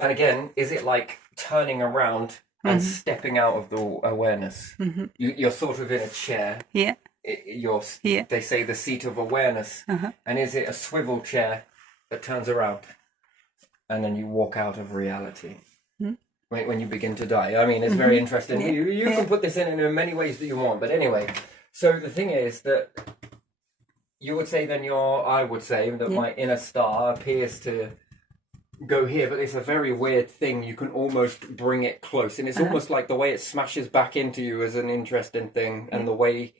again, is it like turning around and stepping out of the awareness? You're sort of in a chair. They say the seat of awareness. And is it a swivel chair that turns around? And then you walk out of reality when you begin to die. I mean, it's very interesting. You can put this in many ways that you want. But anyway, so the thing is that you would say then I would say that my inner star appears to go here, but it's a very weird thing. You can almost bring it close, and it's almost like the way it smashes back into you is an interesting thing, and the way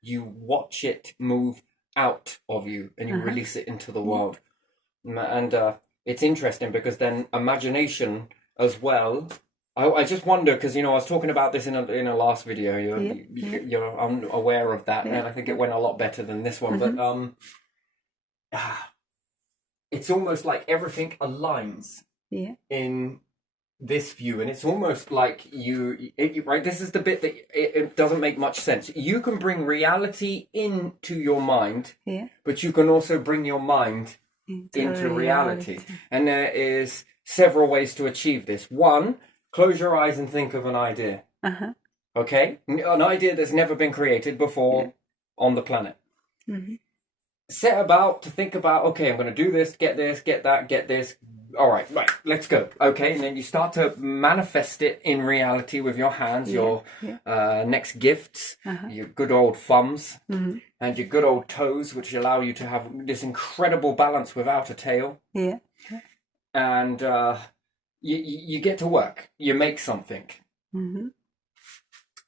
you watch it move out of you and you release it into the world. And it's interesting because then imagination as well. I just wonder, because I was talking about this in a last video. You're unaware of that, and I think it went a lot better than this one. But it's almost like everything aligns in this view, and it's almost like right. This is the bit that it doesn't make much sense. You can bring reality into your mind, but you can also bring your mind into reality. And there is several ways to achieve this. One, close your eyes and think of an idea. Okay? An idea that's never been created before on the planet. Set about to think about, okay, I'm going to do this, get that, get this. All right, let's go. Okay, and then you start to manifest it in reality with your hands, your next gifts, your good old thumbs, and your good old toes, which allow you to have this incredible balance without a tail. And you get to work. You make something.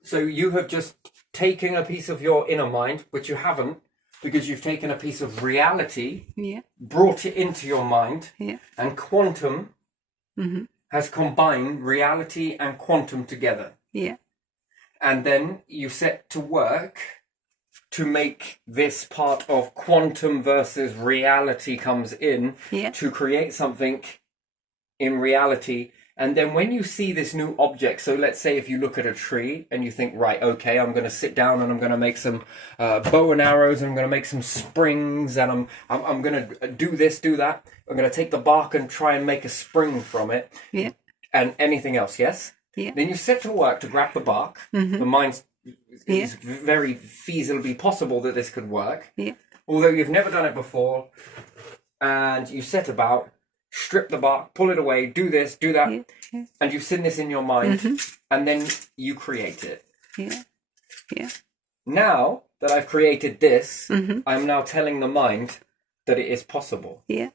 So you have just taken a piece of your inner mind, which you haven't, because you've taken a piece of reality, brought it into your mind, and quantum has combined reality and quantum together. And then you set to work to make this part of quantum versus reality comes in to create something in reality. And then when you see this new object, so let's say if you look at a tree and you think, right, okay, I'm going to sit down and I'm going to make some bow and arrows, and I'm going to make some springs, and I'm going to do this, do that. I'm going to take the bark and try and make a spring from it, and anything else, yes? Then you set to work to grab the bark. The mind is very feasibly possible that this could work, although you've never done it before, and you set about, strip the bark, pull it away, do this, do that, and you've seen this in your mind, and then you create it. Yeah. Yeah. Now that I've created this, I'm now telling the mind that it is possible. Yeah.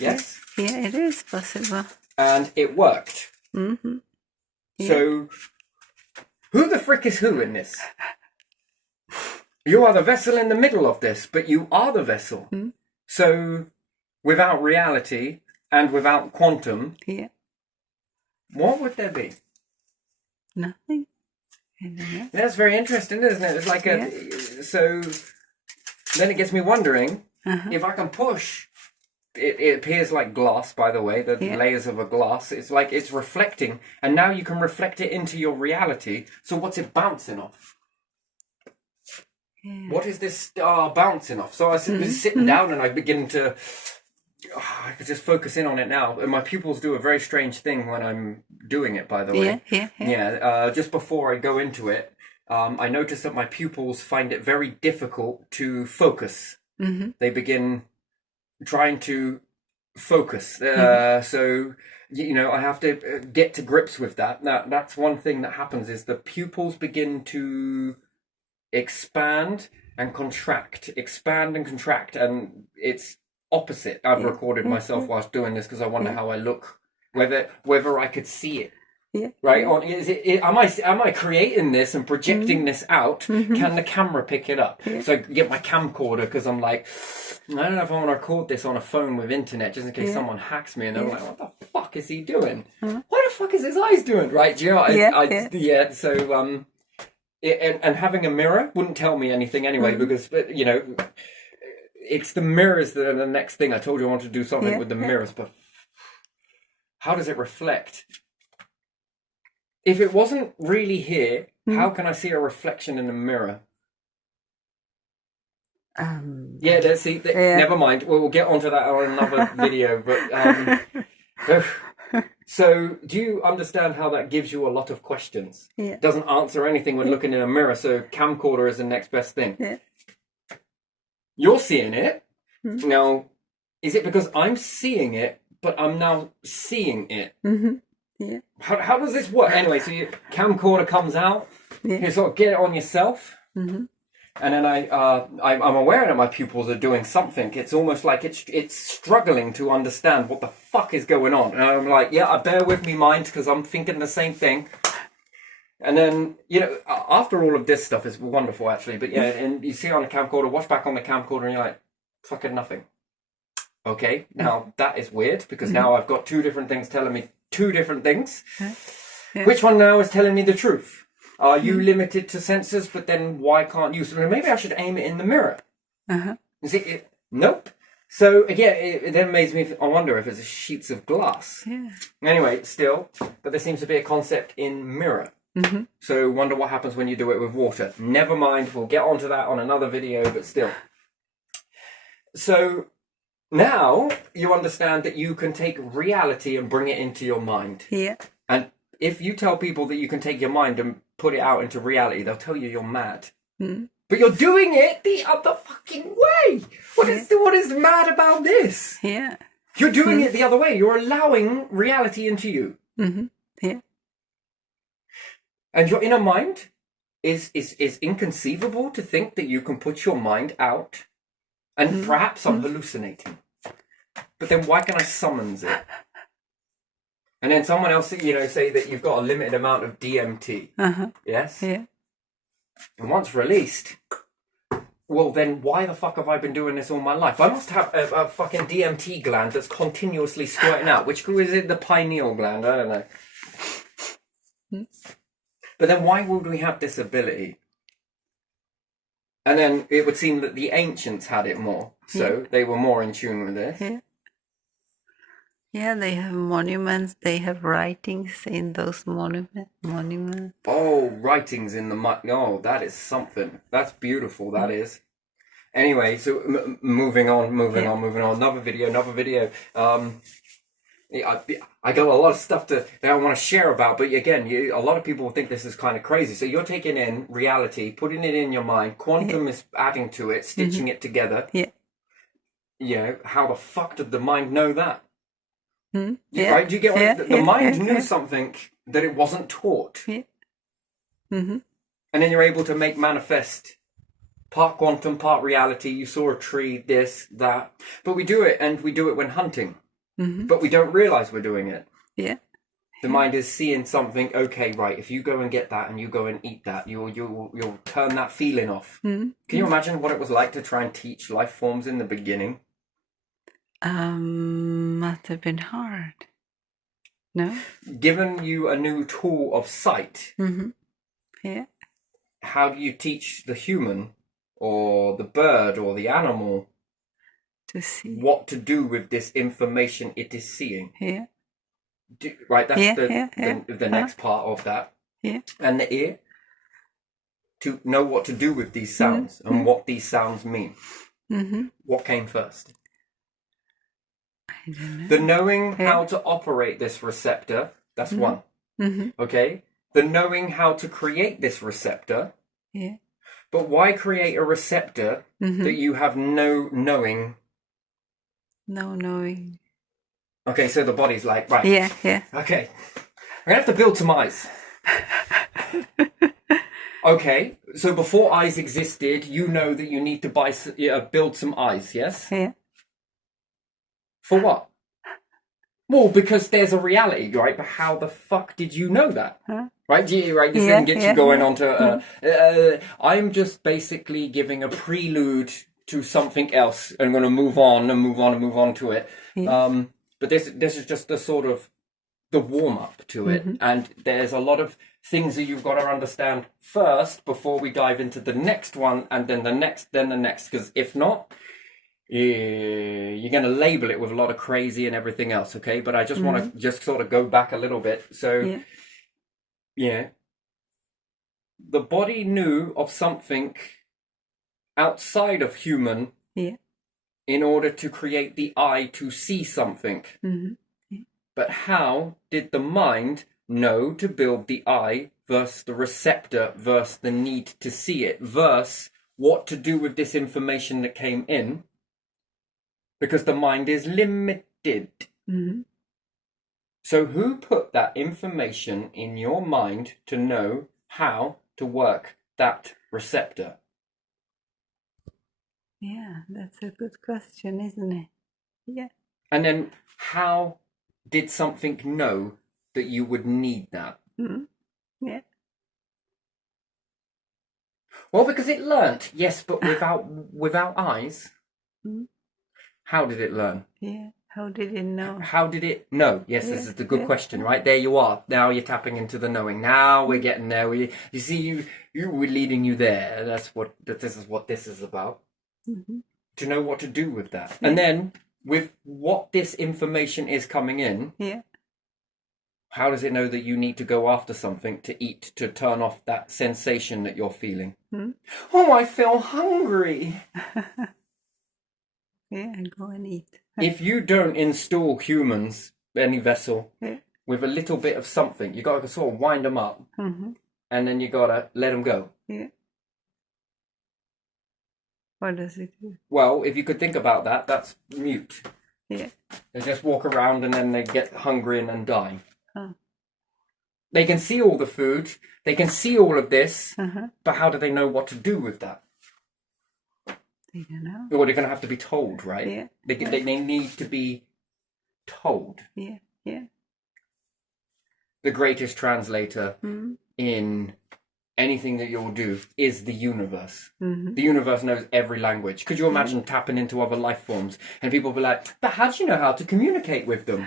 Yes? Yeah, it is possible. And it worked. Mm-hmm. Yeah. So, who the frick is who in this? You are the vessel in the middle of this, but you are the vessel. So, without reality and without quantum, what would there be? Nothing. That's very interesting, isn't it? It's like so then it gets me wondering if I can push. It appears like glass, by the way, the layers of a glass. It's like it's reflecting, and now you can reflect it into your reality. So what's it bouncing off? What is this star bouncing off? So I sit down and I begin to... I could just focus in on it now. And my pupils do a very strange thing when I'm doing it, by the way. Just before I go into it, I notice that my pupils find it very difficult to focus. They begin trying to focus. So, you know, I have to get to grips with that. That's one thing that happens is the pupils begin to expand and contract, and it's opposite. I've recorded myself whilst doing this because I wonder how I look, whether I could see it. Right? Or am I creating this and projecting this out? Can the camera pick it up? So I get my camcorder because I'm like, I don't know if I want to record this on a phone with internet just in case someone hacks me and they're like, what the fuck is he doing? What the fuck is his eyes doing? Right? Do you know? So and having a mirror wouldn't tell me anything anyway because you know, it's the mirrors that are the next thing. I told you I wanted to do something with the mirrors, but how does it reflect? If it wasn't really here, how can I see a reflection in the mirror? Never mind. We'll get onto that on another video. But so, do you understand how that gives you a lot of questions? Doesn't answer anything when looking in a mirror. So, camcorder is the next best thing. You're seeing it now. Is it because I'm seeing it, but I'm now seeing it? How does this work? Anyway, so your camcorder comes out, you sort of get it on yourself, and then I'm aware that my pupils are doing something. It's almost like it's struggling to understand what the fuck is going on. And I'm like, bear with me, mind, because I'm thinking the same thing. And then, you know, after all of this stuff is wonderful, actually. But and you see on the camcorder, watch back on the camcorder, and you're like, fucking nothing. Okay, now that is weird, because now I've got two different things telling me two different things. Which one now is telling me the truth? Are you limited to sensors, but then why can't you? So maybe I should aim it in the mirror. Is it? Nope. So again, it then makes me I wonder if it's sheets of glass. Anyway, still, but there seems to be a concept in mirror. So wonder what happens when you do it with water. Never mind, we'll get onto that on another video, but still. So now you understand that you can take reality and bring it into your mind. And if you tell people that you can take your mind and put it out into reality, they'll tell you you're mad. But you're doing it the other fucking way. What is mad about this? You're doing it the other way. You're allowing reality into you. And your inner mind is inconceivable to think that you can put your mind out. And perhaps I'm hallucinating. But then why can I summons it? And then someone else, you know, say that you've got a limited amount of DMT. Yes? And once released, well then why the fuck have I been doing this all my life? I must have a fucking DMT gland that's continuously squirting out. Which is it, the pineal gland? I don't know. But then why would we have this ability? And then it would seem that the ancients had it more. So they were more in tune with this. They have monuments. They have writings in those monuments. Oh, writings in the... Oh, that is something. That's beautiful, that is. Anyway, so moving on. Another video. I got a lot of stuff that I want to share about, but again, a lot of people think this is kind of crazy. So you're taking in reality, putting it in your mind. Quantum is adding to it, stitching it together. You know, how the fuck did the mind know that? Right? Do you get what the mind knew something that it wasn't taught. And then you're able to make manifest part quantum, part reality. You saw a tree, this, that. But we do it, and we do it when hunting. But we don't realize we're doing it. Yeah. The mind is seeing something. Okay, right. If you go and get that, and you go and eat that, you'll turn that feeling off. Can you imagine what it was like to try and teach life forms in the beginning? Must have been hard. No. Given you a new tool of sight. Yeah. How do you teach the human, or the bird, or the animal To see what to do with this information it is seeing? Yeah. Right, that's Yeah. the next part of that. Yeah. And the ear, to know what to do with these sounds and what these sounds mean. What came first? I don't know. The knowing how to operate this receptor, that's one. Okay? The knowing how to create this receptor. Yeah. But why create a receptor that you have no knowing? No knowing. Okay, so the body's like, right. Yeah. Okay. I'm going to have to build some eyes. Okay, so before eyes existed, you know that you need to build some eyes, yes? Yeah. For what? Well, because there's a reality, right? But how the fuck did you know that? Right? This thing gets you going on to... I'm just basically giving a prelude to something else. I'm going to move on to it. Yeah. But this is just the sort of the warm-up to it. And there's a lot of things that you've got to understand first before we dive into the next one, and then the next, then the next. Because if not... you're going to label it with a lot of crazy and everything else, okay? But I just want to just sort of go back a little bit. So, the body knew of something outside of human in order to create the eye to see something. But how did the mind know to build the eye versus the receptor versus the need to see it versus what to do with this information that came in? Because the mind is limited. So who put that information in your mind to know how to work that receptor? Yeah, that's a good question, isn't it? Yeah. And then how did something know that you would need that? Yeah. Well, because it learnt, yes, but without eyes. How did it learn? Yeah. How did it know? How did it know? Yes, this is the good question, right? There you are. Now you're tapping into the knowing. Now we're getting there. You see, we're leading you there. This is what this is about. To know what to do with that. And then with what this information is coming in, how does it know that you need to go after something to eat, to turn off that sensation that you're feeling? Oh, I feel hungry. Yeah, go and eat. If you don't install humans, any vessel, with a little bit of something, you got to sort of wind them up, and then you got to let them go. Yeah. What does it do? Well, if you could think about that, that's mute. Yeah. They just walk around and then they get hungry and then die. They can see all the food, they can see all of this, but how do they know what to do with that? They don't know. Well, they're going to have to be told, right? Yeah. They need to be told. Yeah. Yeah. The greatest translator in anything that you'll do is the universe. The universe knows every language. Could you imagine tapping into other life forms and people be like, but how do you know how to communicate with them?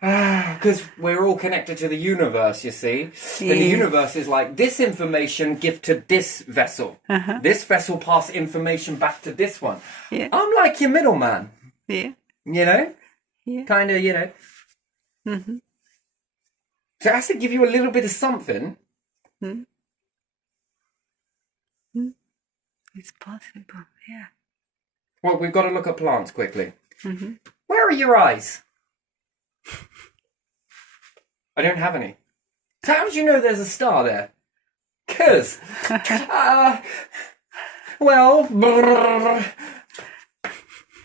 Because we're all connected to the universe, you see. And the universe is like, this information give to this vessel. This vessel pass information back to this one. Yeah. I'm like your middleman. Yeah. You know? Yeah. Kind of, you know. So it has to give you a little bit of something. It's possible, yeah. Well, we've got to look at plants quickly. Where are your eyes? I don't have any. So how did you know there's a star there? 'Cause,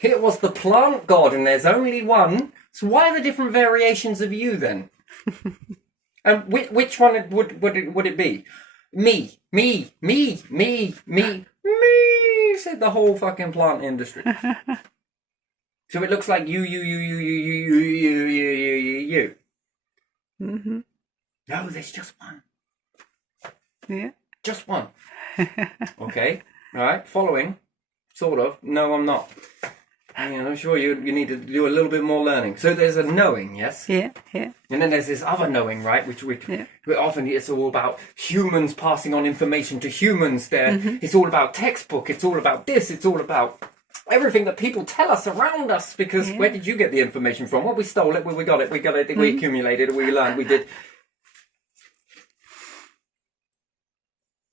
it was the plant god and there's only one. So why the different variations of you then? And which one would it be? Me, said the whole fucking plant industry. So it looks like you. Mm-hmm. No, there's just one. Yeah. Just one. Okay. All right. Following. Sort of. No, I'm not. I'm sure you need to do a little bit more learning. So there's a knowing, yes? Yeah. And then there's this other knowing, right? Which often it's all about humans passing on information to humans. It's all about textbook. It's all about this. It's all about everything that people tell us around us. Because where did you get the information from? Well, we stole it. We got it. We accumulated it. We learned. We did.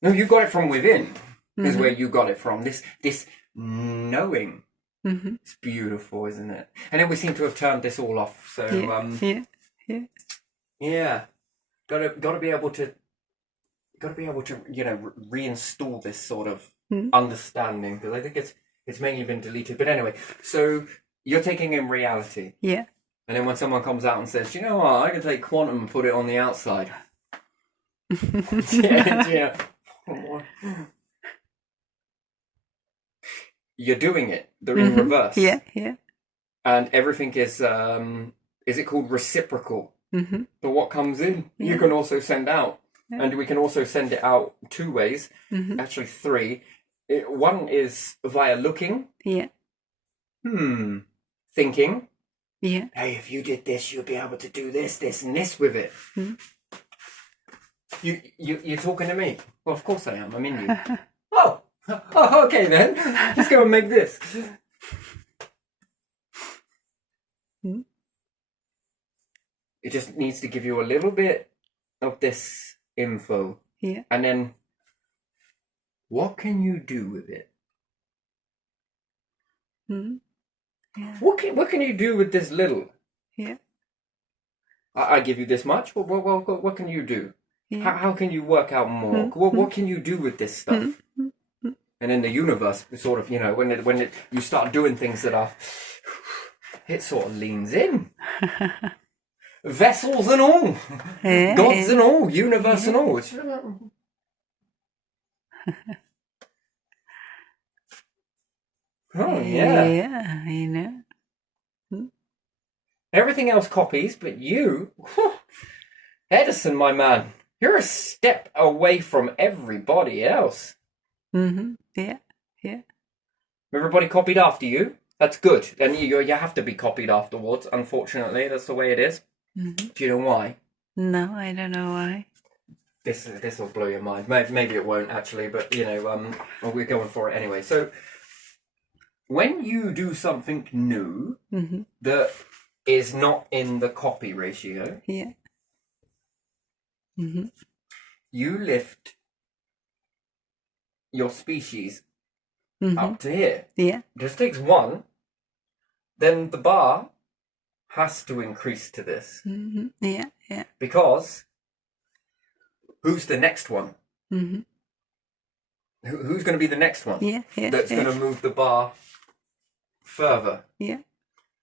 No, you got it from within. Is where you got it from. This knowing. It's beautiful, isn't it? And then we seem to have turned this all off. So gotta be able to reinstall this sort of understanding, because I think it's mainly been deleted. But anyway, so you're taking in reality. Yeah. And then when someone comes out and says, you know what, I can take quantum and put it on the outside. Yeah. You're doing it. They're in reverse. Yeah. And everything is it called reciprocal? So what comes in, you can also send out. Yeah. And we can also send it out 2 ways. Actually 3. One is via looking. Yeah. Thinking. Yeah. Hey, if you did this, you'll be able to do this, this, and this with it. You're talking to me? Well, of course I am. I'm in you. Oh, okay then. Let's go and make this. It just needs to give you a little bit of this info. Yeah. And then, what can you do with it? Yeah. What can you do with this little? Yeah. I give you this much. What can you do? Yeah. How can you work out more? What can you do with this stuff? And in the universe, sort of, when you start doing things that are, it sort of leans in. Vessels and all, gods and all, universe and all. Oh yeah. Yeah, I know. Everything else copies, but you, Edison, my man, you're a step away from everybody else. Yeah. Everybody copied after you. That's good, and you have to be copied afterwards. Unfortunately, that's the way it is. Do you know why? No, I don't know why. This will blow your mind. Maybe it won't actually, but we're going for it anyway. So, when you do something new that is not in the copy ratio, you lift your species up to here. Yeah. It just takes one, then the bar has to increase to this. Yeah. Because who's the next one? Who's going to be the next one? Yeah. That's going to move the bar further. Yeah.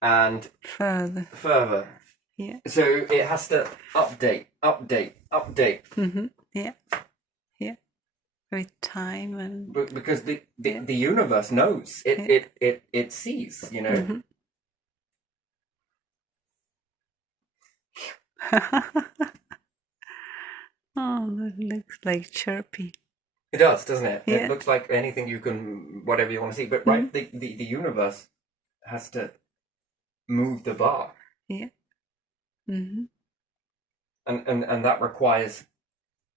And further. Yeah. So it has to update. Yeah. With time and because the universe knows it sees, Oh, that looks like chirpy. It does, doesn't it? Yeah. It looks like anything you can, whatever you want to see. But right, the universe has to move the bar. Yeah. And that requires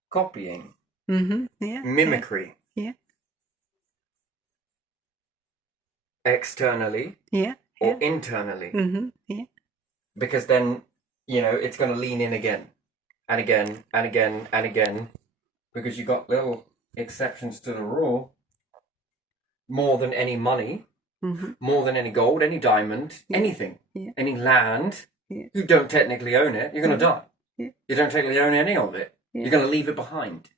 copying. Yeah. Mimicry. Yeah. Externally. Yeah. Or internally. Yeah. Because then, it's going to lean in again. And again, and again, and again. Because you got little exceptions to the rule. More than any money. More than any gold, any diamond, anything. Yeah. Any land. Yeah. You don't technically own it. You're going to die. Yeah. You don't technically own any of it. Yeah. You're going to leave it behind.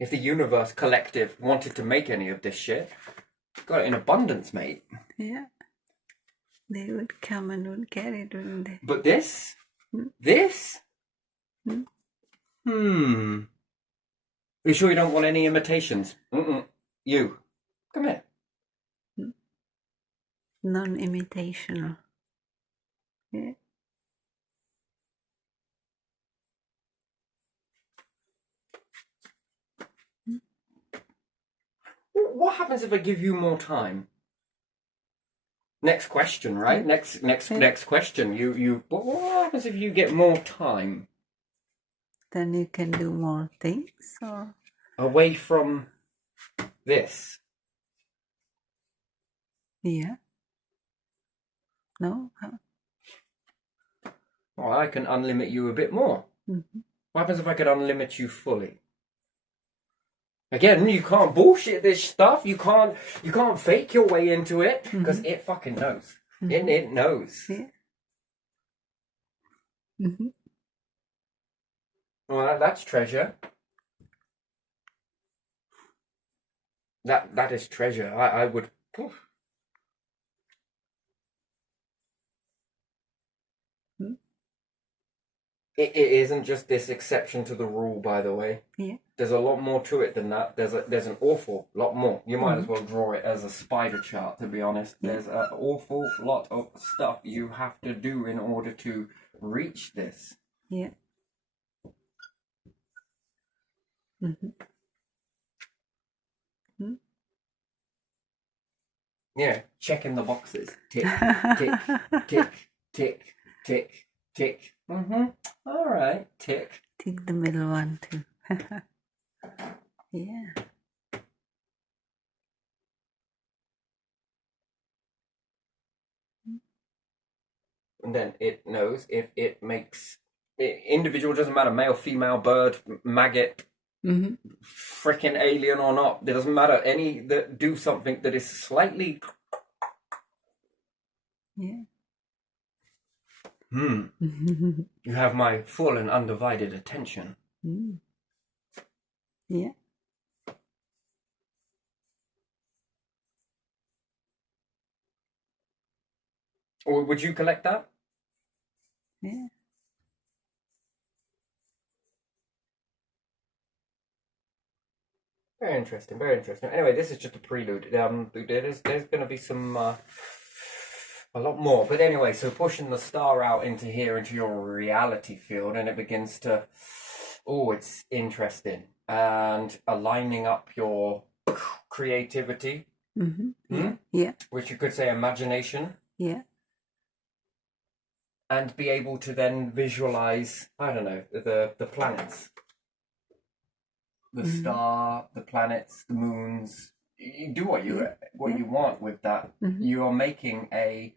If the universe collective wanted to make any of this shit, got it in abundance, mate. Yeah. They would come and would get it, wouldn't they? But this? Are you sure you don't want any imitations? You. Come here. Non-imitation. Yeah. What happens if I give you more time? Next question, right? Next question. What happens if you get more time? Then you can do more things, or away from this. Yeah. No. Well, I can unlimit you a bit more. Mm-hmm. What happens if I could unlimit you fully? Again, you can't bullshit this stuff. You can't fake your way into it because it fucking knows. It knows. Yeah. Mm-hmm. Well, that's treasure. That is treasure. I would. It isn't just this exception to the rule, by the way. Yeah. There's a lot more to it than that. There's an awful lot more. You might as well draw it as a spider chart, to be honest. There's an awful lot of stuff you have to do in order to reach this. Yeah. Mm-hmm. Mm-hmm. Yeah, checking the boxes. Tick, tick, tick, tick, tick, tick. All right, tick. Tick the middle one too. Yeah. And then it knows if it makes individual, doesn't matter, male, female, bird, maggot, freaking alien or not. It doesn't matter. Any that do something that is slightly. Yeah. You have my full and undivided attention. Yeah. Or would you collect that? Yeah. Very interesting, very interesting. Anyway, this is just a prelude. There's going to be some a lot more. But anyway, so pushing the star out into here, into your reality field, and it begins to, it's interesting. And aligning up your creativity, Yeah. which you could say imagination. Yeah. And be able to then visualize, I don't know, the planets. The star, the planets, the moons. You do what you want with that. You are making a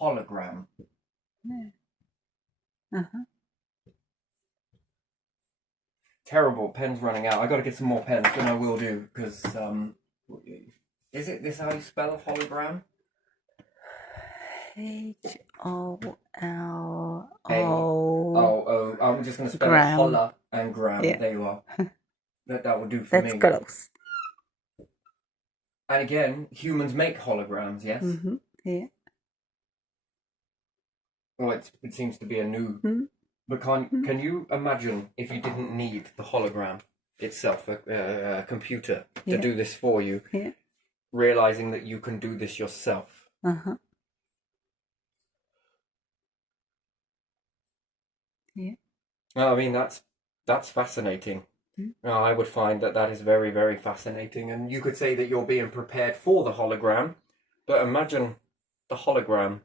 hologram. Yeah. Terrible. Pen's running out. I got to get some more pens, and I will do because is this how you spell hologram? HOLO. Oh, I'm just going to spell it holla and gram. Yeah. There you are. That will do for me. That's close. And again, humans make holograms, yes? Yeah. Well, it seems to be a new... But can you imagine if you didn't need the hologram itself, a computer, to do this for you, realizing that you can do this yourself? Yeah. I mean, that's fascinating. I would find that is very, very fascinating. And you could say that you're being prepared for the hologram, but imagine the hologram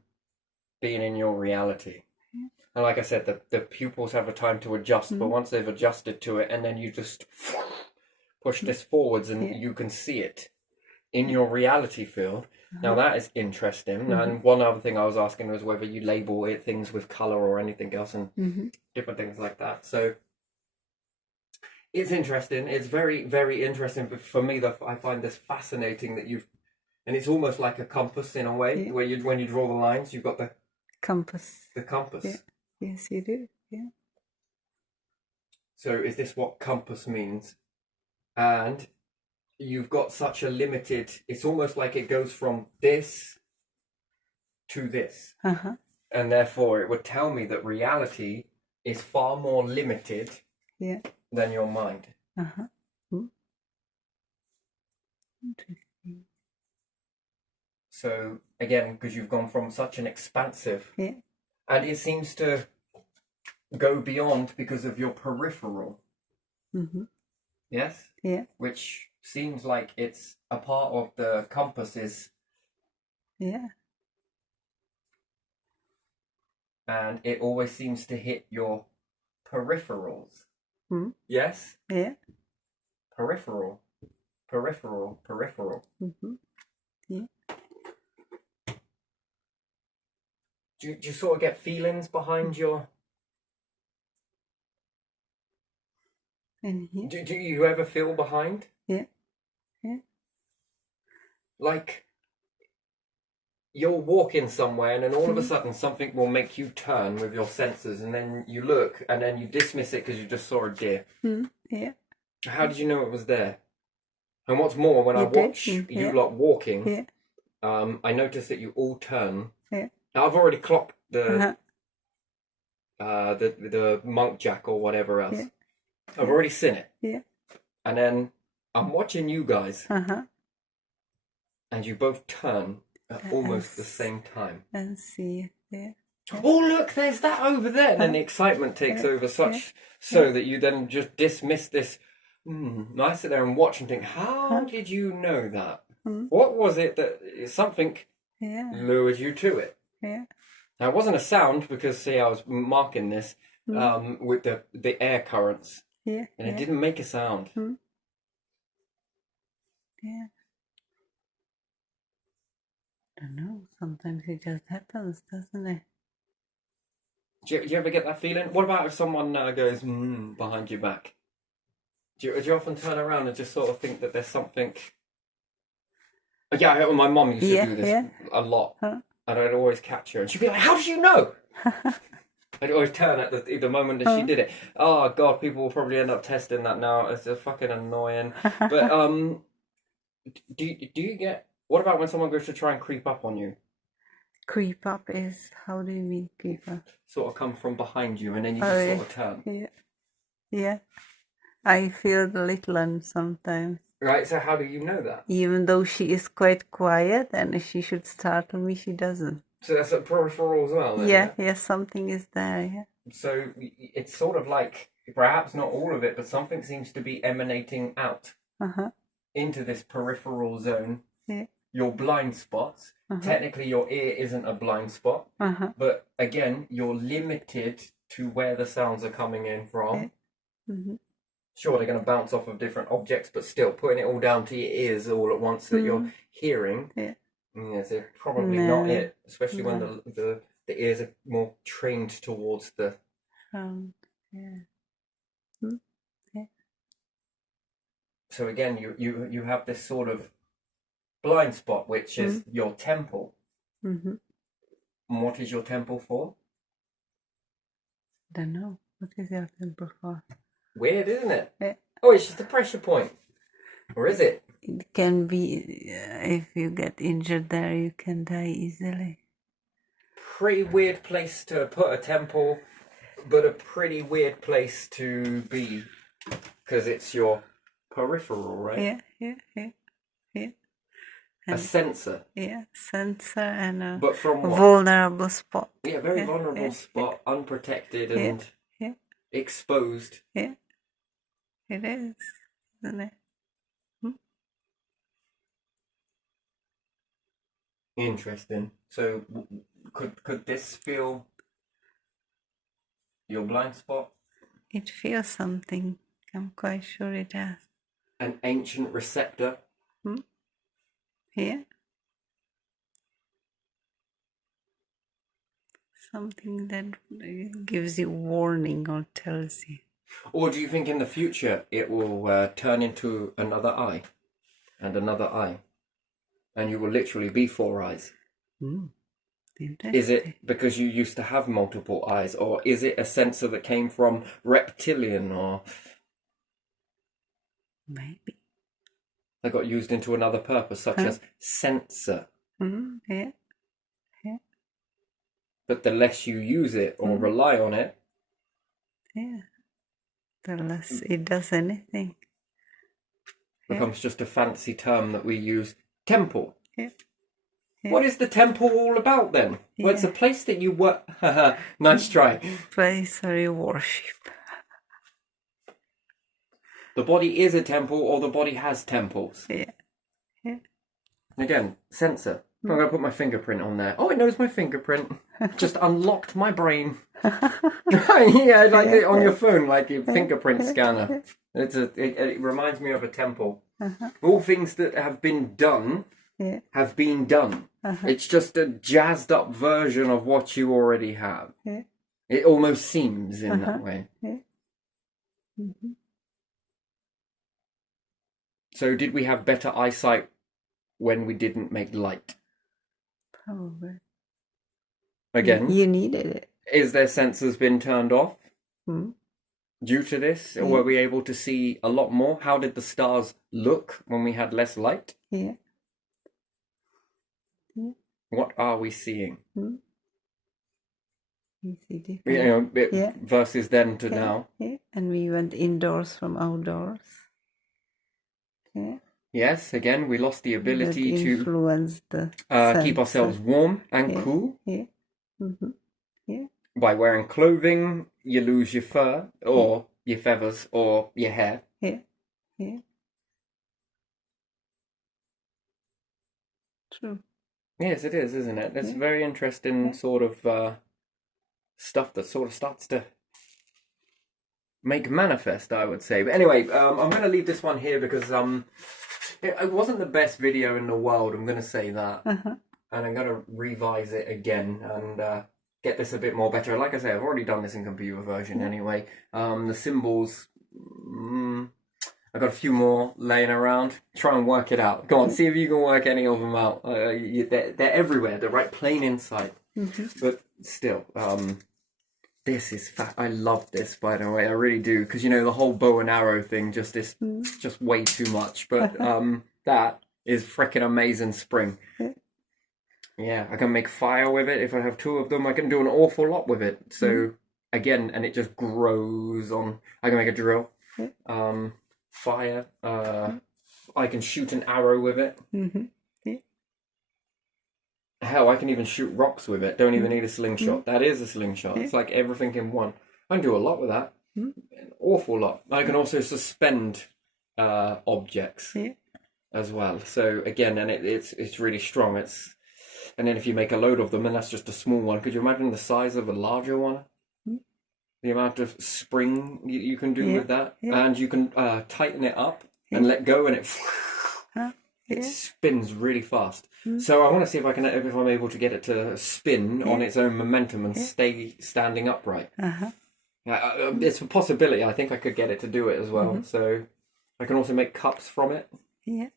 being in your reality. And like I said, the pupils have a time to adjust, but once they've adjusted to it, and then you just push this forwards and you can see it in your reality field. Now that is interesting. And one other thing I was asking was whether you label it things with color or anything else and different things like that. So it's interesting. It's very, very interesting. But for me, I find this fascinating that and it's almost like a compass in a way, where when you draw the lines, you've got the compass. The compass. Yeah. Yes, you do. Yeah. So is this what compass means? And you've got such a limited, it's almost like it goes from this to this. And therefore it would tell me that reality is far more limited than your mind. So again, because you've gone from such an expansive, and it seems to go beyond because of your peripheral. Yes? Yeah. Which seems like it's a part of the compasses. Yeah. And it always seems to hit your peripherals. Yes? Yeah. Peripheral. Yeah. Do you sort of get feelings behind your... And here? Do you ever feel behind? Yeah. Yeah. Like you're walking somewhere and then all of a sudden something will make you turn with your senses, and then you look and then you dismiss it because you just saw a deer. Yeah. How did you know it was there? And what's more, when I watch you lot walking, I notice that you all turn. Yeah. Now, I've already clocked the monk jack or whatever else. Yeah. I've already seen it. Yeah. And then I'm watching you guys, and you both turn at almost the same time. And see. Yeah. Oh, look, there's that over there. And then the excitement takes over so that you then just dismiss this. I sit there and watch and think, how did you know that? What was it that something lured you to it? Yeah. Now, it wasn't a sound because, see, I was marking this with the air currents. Yeah. And it didn't make a sound. Yeah. I don't know. Sometimes it just happens, doesn't it? Do you ever get that feeling? What about if someone goes behind your back? Do you often turn around and just sort of think that there's something? Yeah, my mum used to do this a lot, and I'd always catch her, and she'd be like, "How did you know?" I'd always turn at the moment that she did it. Oh God, people will probably end up testing that now. It's fucking annoying. But do you get? What about when someone goes to try and creep up on you? Creep up is, how do you mean creep up? Sort of come from behind you and then you just sort of turn. Yeah. Yeah. I feel the little one sometimes. Right, so how do you know that? Even though she is quite quiet and she should startle me, she doesn't. So that's a peripheral as well, then, yeah, something is there, yeah. So it's sort of like, perhaps not all of it, but something seems to be emanating out into this peripheral zone. Yeah. Your blind spots. Technically, your ear isn't a blind spot, but again, you're limited to where the sounds are coming in from. Sure, they're going to bounce off of different objects, but still, putting it all down to your ears all at once that you're hearing, yes, it's probably not it, especially when the ears are more trained towards the... So again, you have this sort of blind spot, which is your temple. And what is your temple for? I don't know. What is your temple for? Weird, isn't it? Oh, it's just a pressure point. Or is it? It can be, if you get injured there, you can die easily. Pretty weird place to put a temple, but a pretty weird place to be, because it's your peripheral, right? Yeah. A sensor. Yeah, sensor and a but from what? Vulnerable spot. Yeah, very vulnerable spot, unprotected and exposed. Yeah, it is, isn't it? Interesting. So, could this feel your blind spot? It feels something. I'm quite sure it has. An ancient receptor? Yeah. Something that gives you warning or tells you. Or do you think in the future it will turn into another eye and another eye? And you will literally be four eyes? Is it because you used to have multiple eyes? Or is it a sensor that came from reptilian? Or maybe that got used into another purpose, such as sensor? Yeah. But the less you use it or rely on it, the less it does anything. Becomes just a fancy term that we use. Temple. What is the temple all about then? Well, it's a place that you work. Nice try. Place where you worship. The body is a temple, or the body has temples. Yeah. Again, sensor. I'm going to put my fingerprint on there. Oh, it knows my fingerprint. Just unlocked my brain. Yeah, like on your phone, like your fingerprint scanner. It reminds me of a temple. All things that have been done have been done. It's just a jazzed up version of what you already have. It almost seems in that way. So did we have better eyesight when we didn't make light? Probably. Again, You needed it. is their sensors been turned off due to this? Or were we able to see a lot more? How did the stars look when we had less light? Yeah. What are we seeing? You see different. You know, versus then to now. Yeah. And we went indoors from outdoors. Yeah. Yes, again, we lost the ability That to influence the keep ourselves warm and cool. Yeah. Yeah. By wearing clothing, you lose your fur, or your feathers, or your hair. Yeah. Yeah. True. Yes, it is, isn't it? It's very interesting sort of stuff that sort of starts to make manifest, I would say. But anyway, I'm going to leave this one here because it wasn't the best video in the world, I'm going to say that. And I'm going to revise it again and get this a bit more better. Like I say, I've already done this in computer version anyway. The symbols, I've got a few more laying around. Try and work it out. Go on, see if you can work any of them out. They're everywhere. They're right plain inside. But still, this is I love this, by the way. I really do, because you know the whole bow and arrow thing just is just way too much. But that is freaking amazing. Spring. Yeah, I can make fire with it. If I have two of them, I can do an awful lot with it. So again, and it just grows on. I can make a drill. Fire. I can shoot an arrow with it. Hell, I can even shoot rocks with it. Don't even need a slingshot. That is a slingshot. It's like everything in one. I can do a lot with that. An awful lot. I can also suspend objects as well. So again, and it's really strong. And then if you make a load of them, and that's just a small one. Could you imagine the size of a larger one? The amount of spring you can do with that, and you can tighten it up and let go, and it spins really fast. So I want to see if I'm able to get it to spin on its own momentum and stay standing upright. It's a possibility. I think I could get it to do it as well. So I can also make cups from it. Yeah.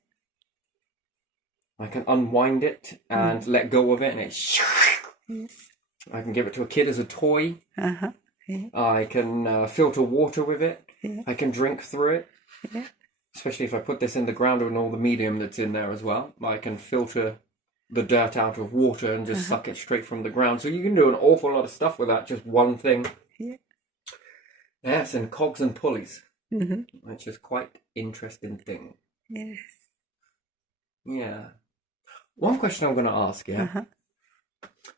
I can unwind it and let go of it, and I can give it to a kid as a toy. I can filter water with it. I can drink through it. Especially if I put this in the ground and all the medium that's in there as well. I can filter the dirt out of water and just suck it straight from the ground. So you can do an awful lot of stuff with that, just one thing. Yes, and cogs and pulleys. Which is quite interesting thing. Yes. Yeah. One question I'm going to ask you.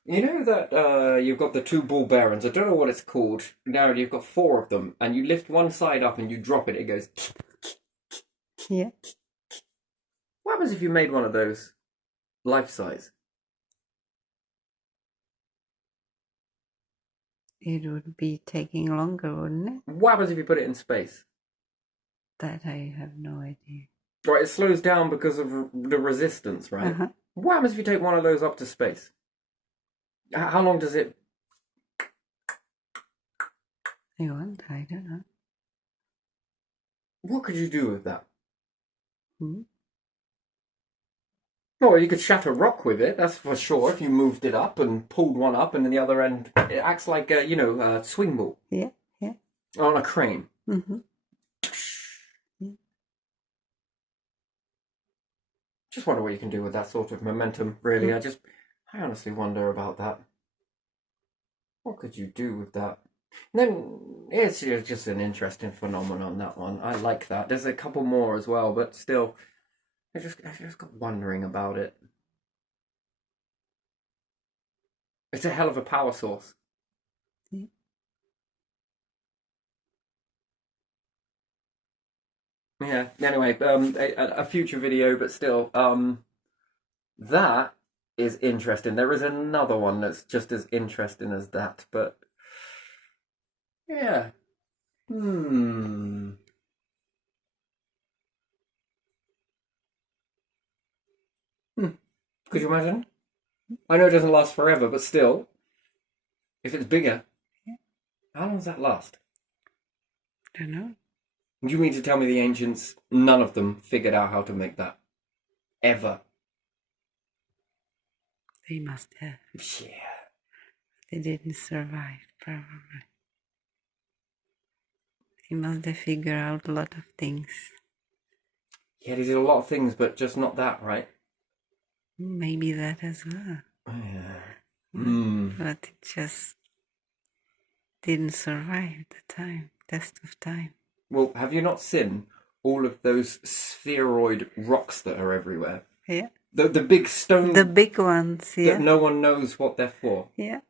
You know that you've got the two ball bearings. I don't know what it's called. Now you've got four of them, and you lift one side up and you drop it. It goes. Yeah. What happens if you made one of those life size? It would be taking longer, wouldn't it? What happens if you put it in space? That I have no idea. Right, it slows down because of the resistance, right? What happens if you take one of those up to space? How long does it... I don't know. What could you do with that? Well, you could shatter rock with it, that's for sure, if you moved it up and pulled one up, and then the other end, it acts like a swing ball. Yeah. On a crane. Just wonder what you can do with that sort of momentum, really. I honestly wonder about that. What could you do with that? And then, it's just an interesting phenomenon, that one. I like that. There's a couple more as well, but still, I just got wondering about it. It's a hell of a power source. Yeah. Yeah. Anyway, a future video, but still, that is interesting. There is another one that's just as interesting as that, but yeah. Hmm. Could you imagine? I know it doesn't last forever, but still, if it's bigger, how long does that last? Don't know. Do you mean to tell me the ancients, none of them figured out how to make that? Ever? They must have. Yeah. They didn't survive, probably. They must have figured out a lot of things. Yeah, they did a lot of things, but just not that, right? Maybe that as well. Yeah. But it just didn't survive the test of time. Well, have you not seen all of those spheroid rocks that are everywhere? Yeah. The big stone... The big ones, yeah. That no one knows what they're for. Yeah.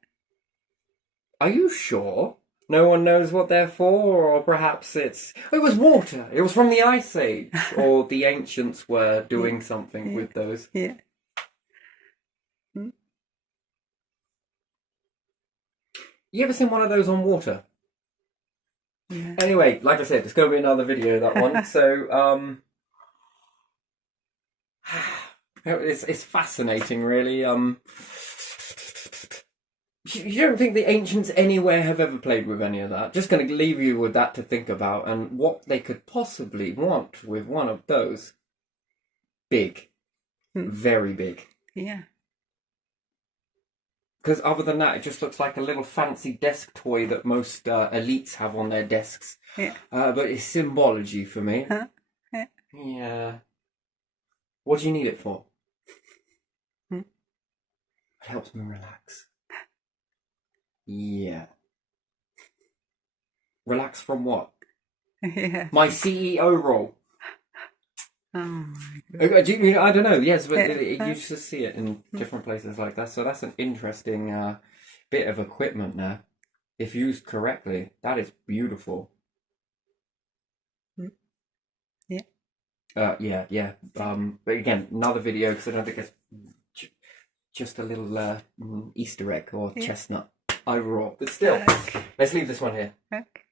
Are you sure? No one knows what they're for, or perhaps it was water. It was from the Ice Age, or the ancients were doing something with those. Yeah. You ever seen one of those on water? Yeah. Anyway, like I said, it's going to be another video, that one. So, it's fascinating, really. You don't think the ancients anywhere have ever played with any of that? Just going to leave you with that to think about, and what they could possibly want with one of those. Big. Very big. Yeah. Because other than that, it just looks like a little fancy desk toy that most elites have on their desks. Yeah. But it's symbology for me. Huh? Yeah. Yeah. What do you need it for? It helps me relax. Yeah. Relax from what? Yeah. My CEO role. Oh my God. Do you mean, I don't know, yes, but you used to see it in different places like that. So that's an interesting bit of equipment there. If used correctly, that is beautiful. Yeah. Yeah. But again, another video, because I don't think it's just a little Easter egg or chestnut overall. But still, let's leave this one here. Okay.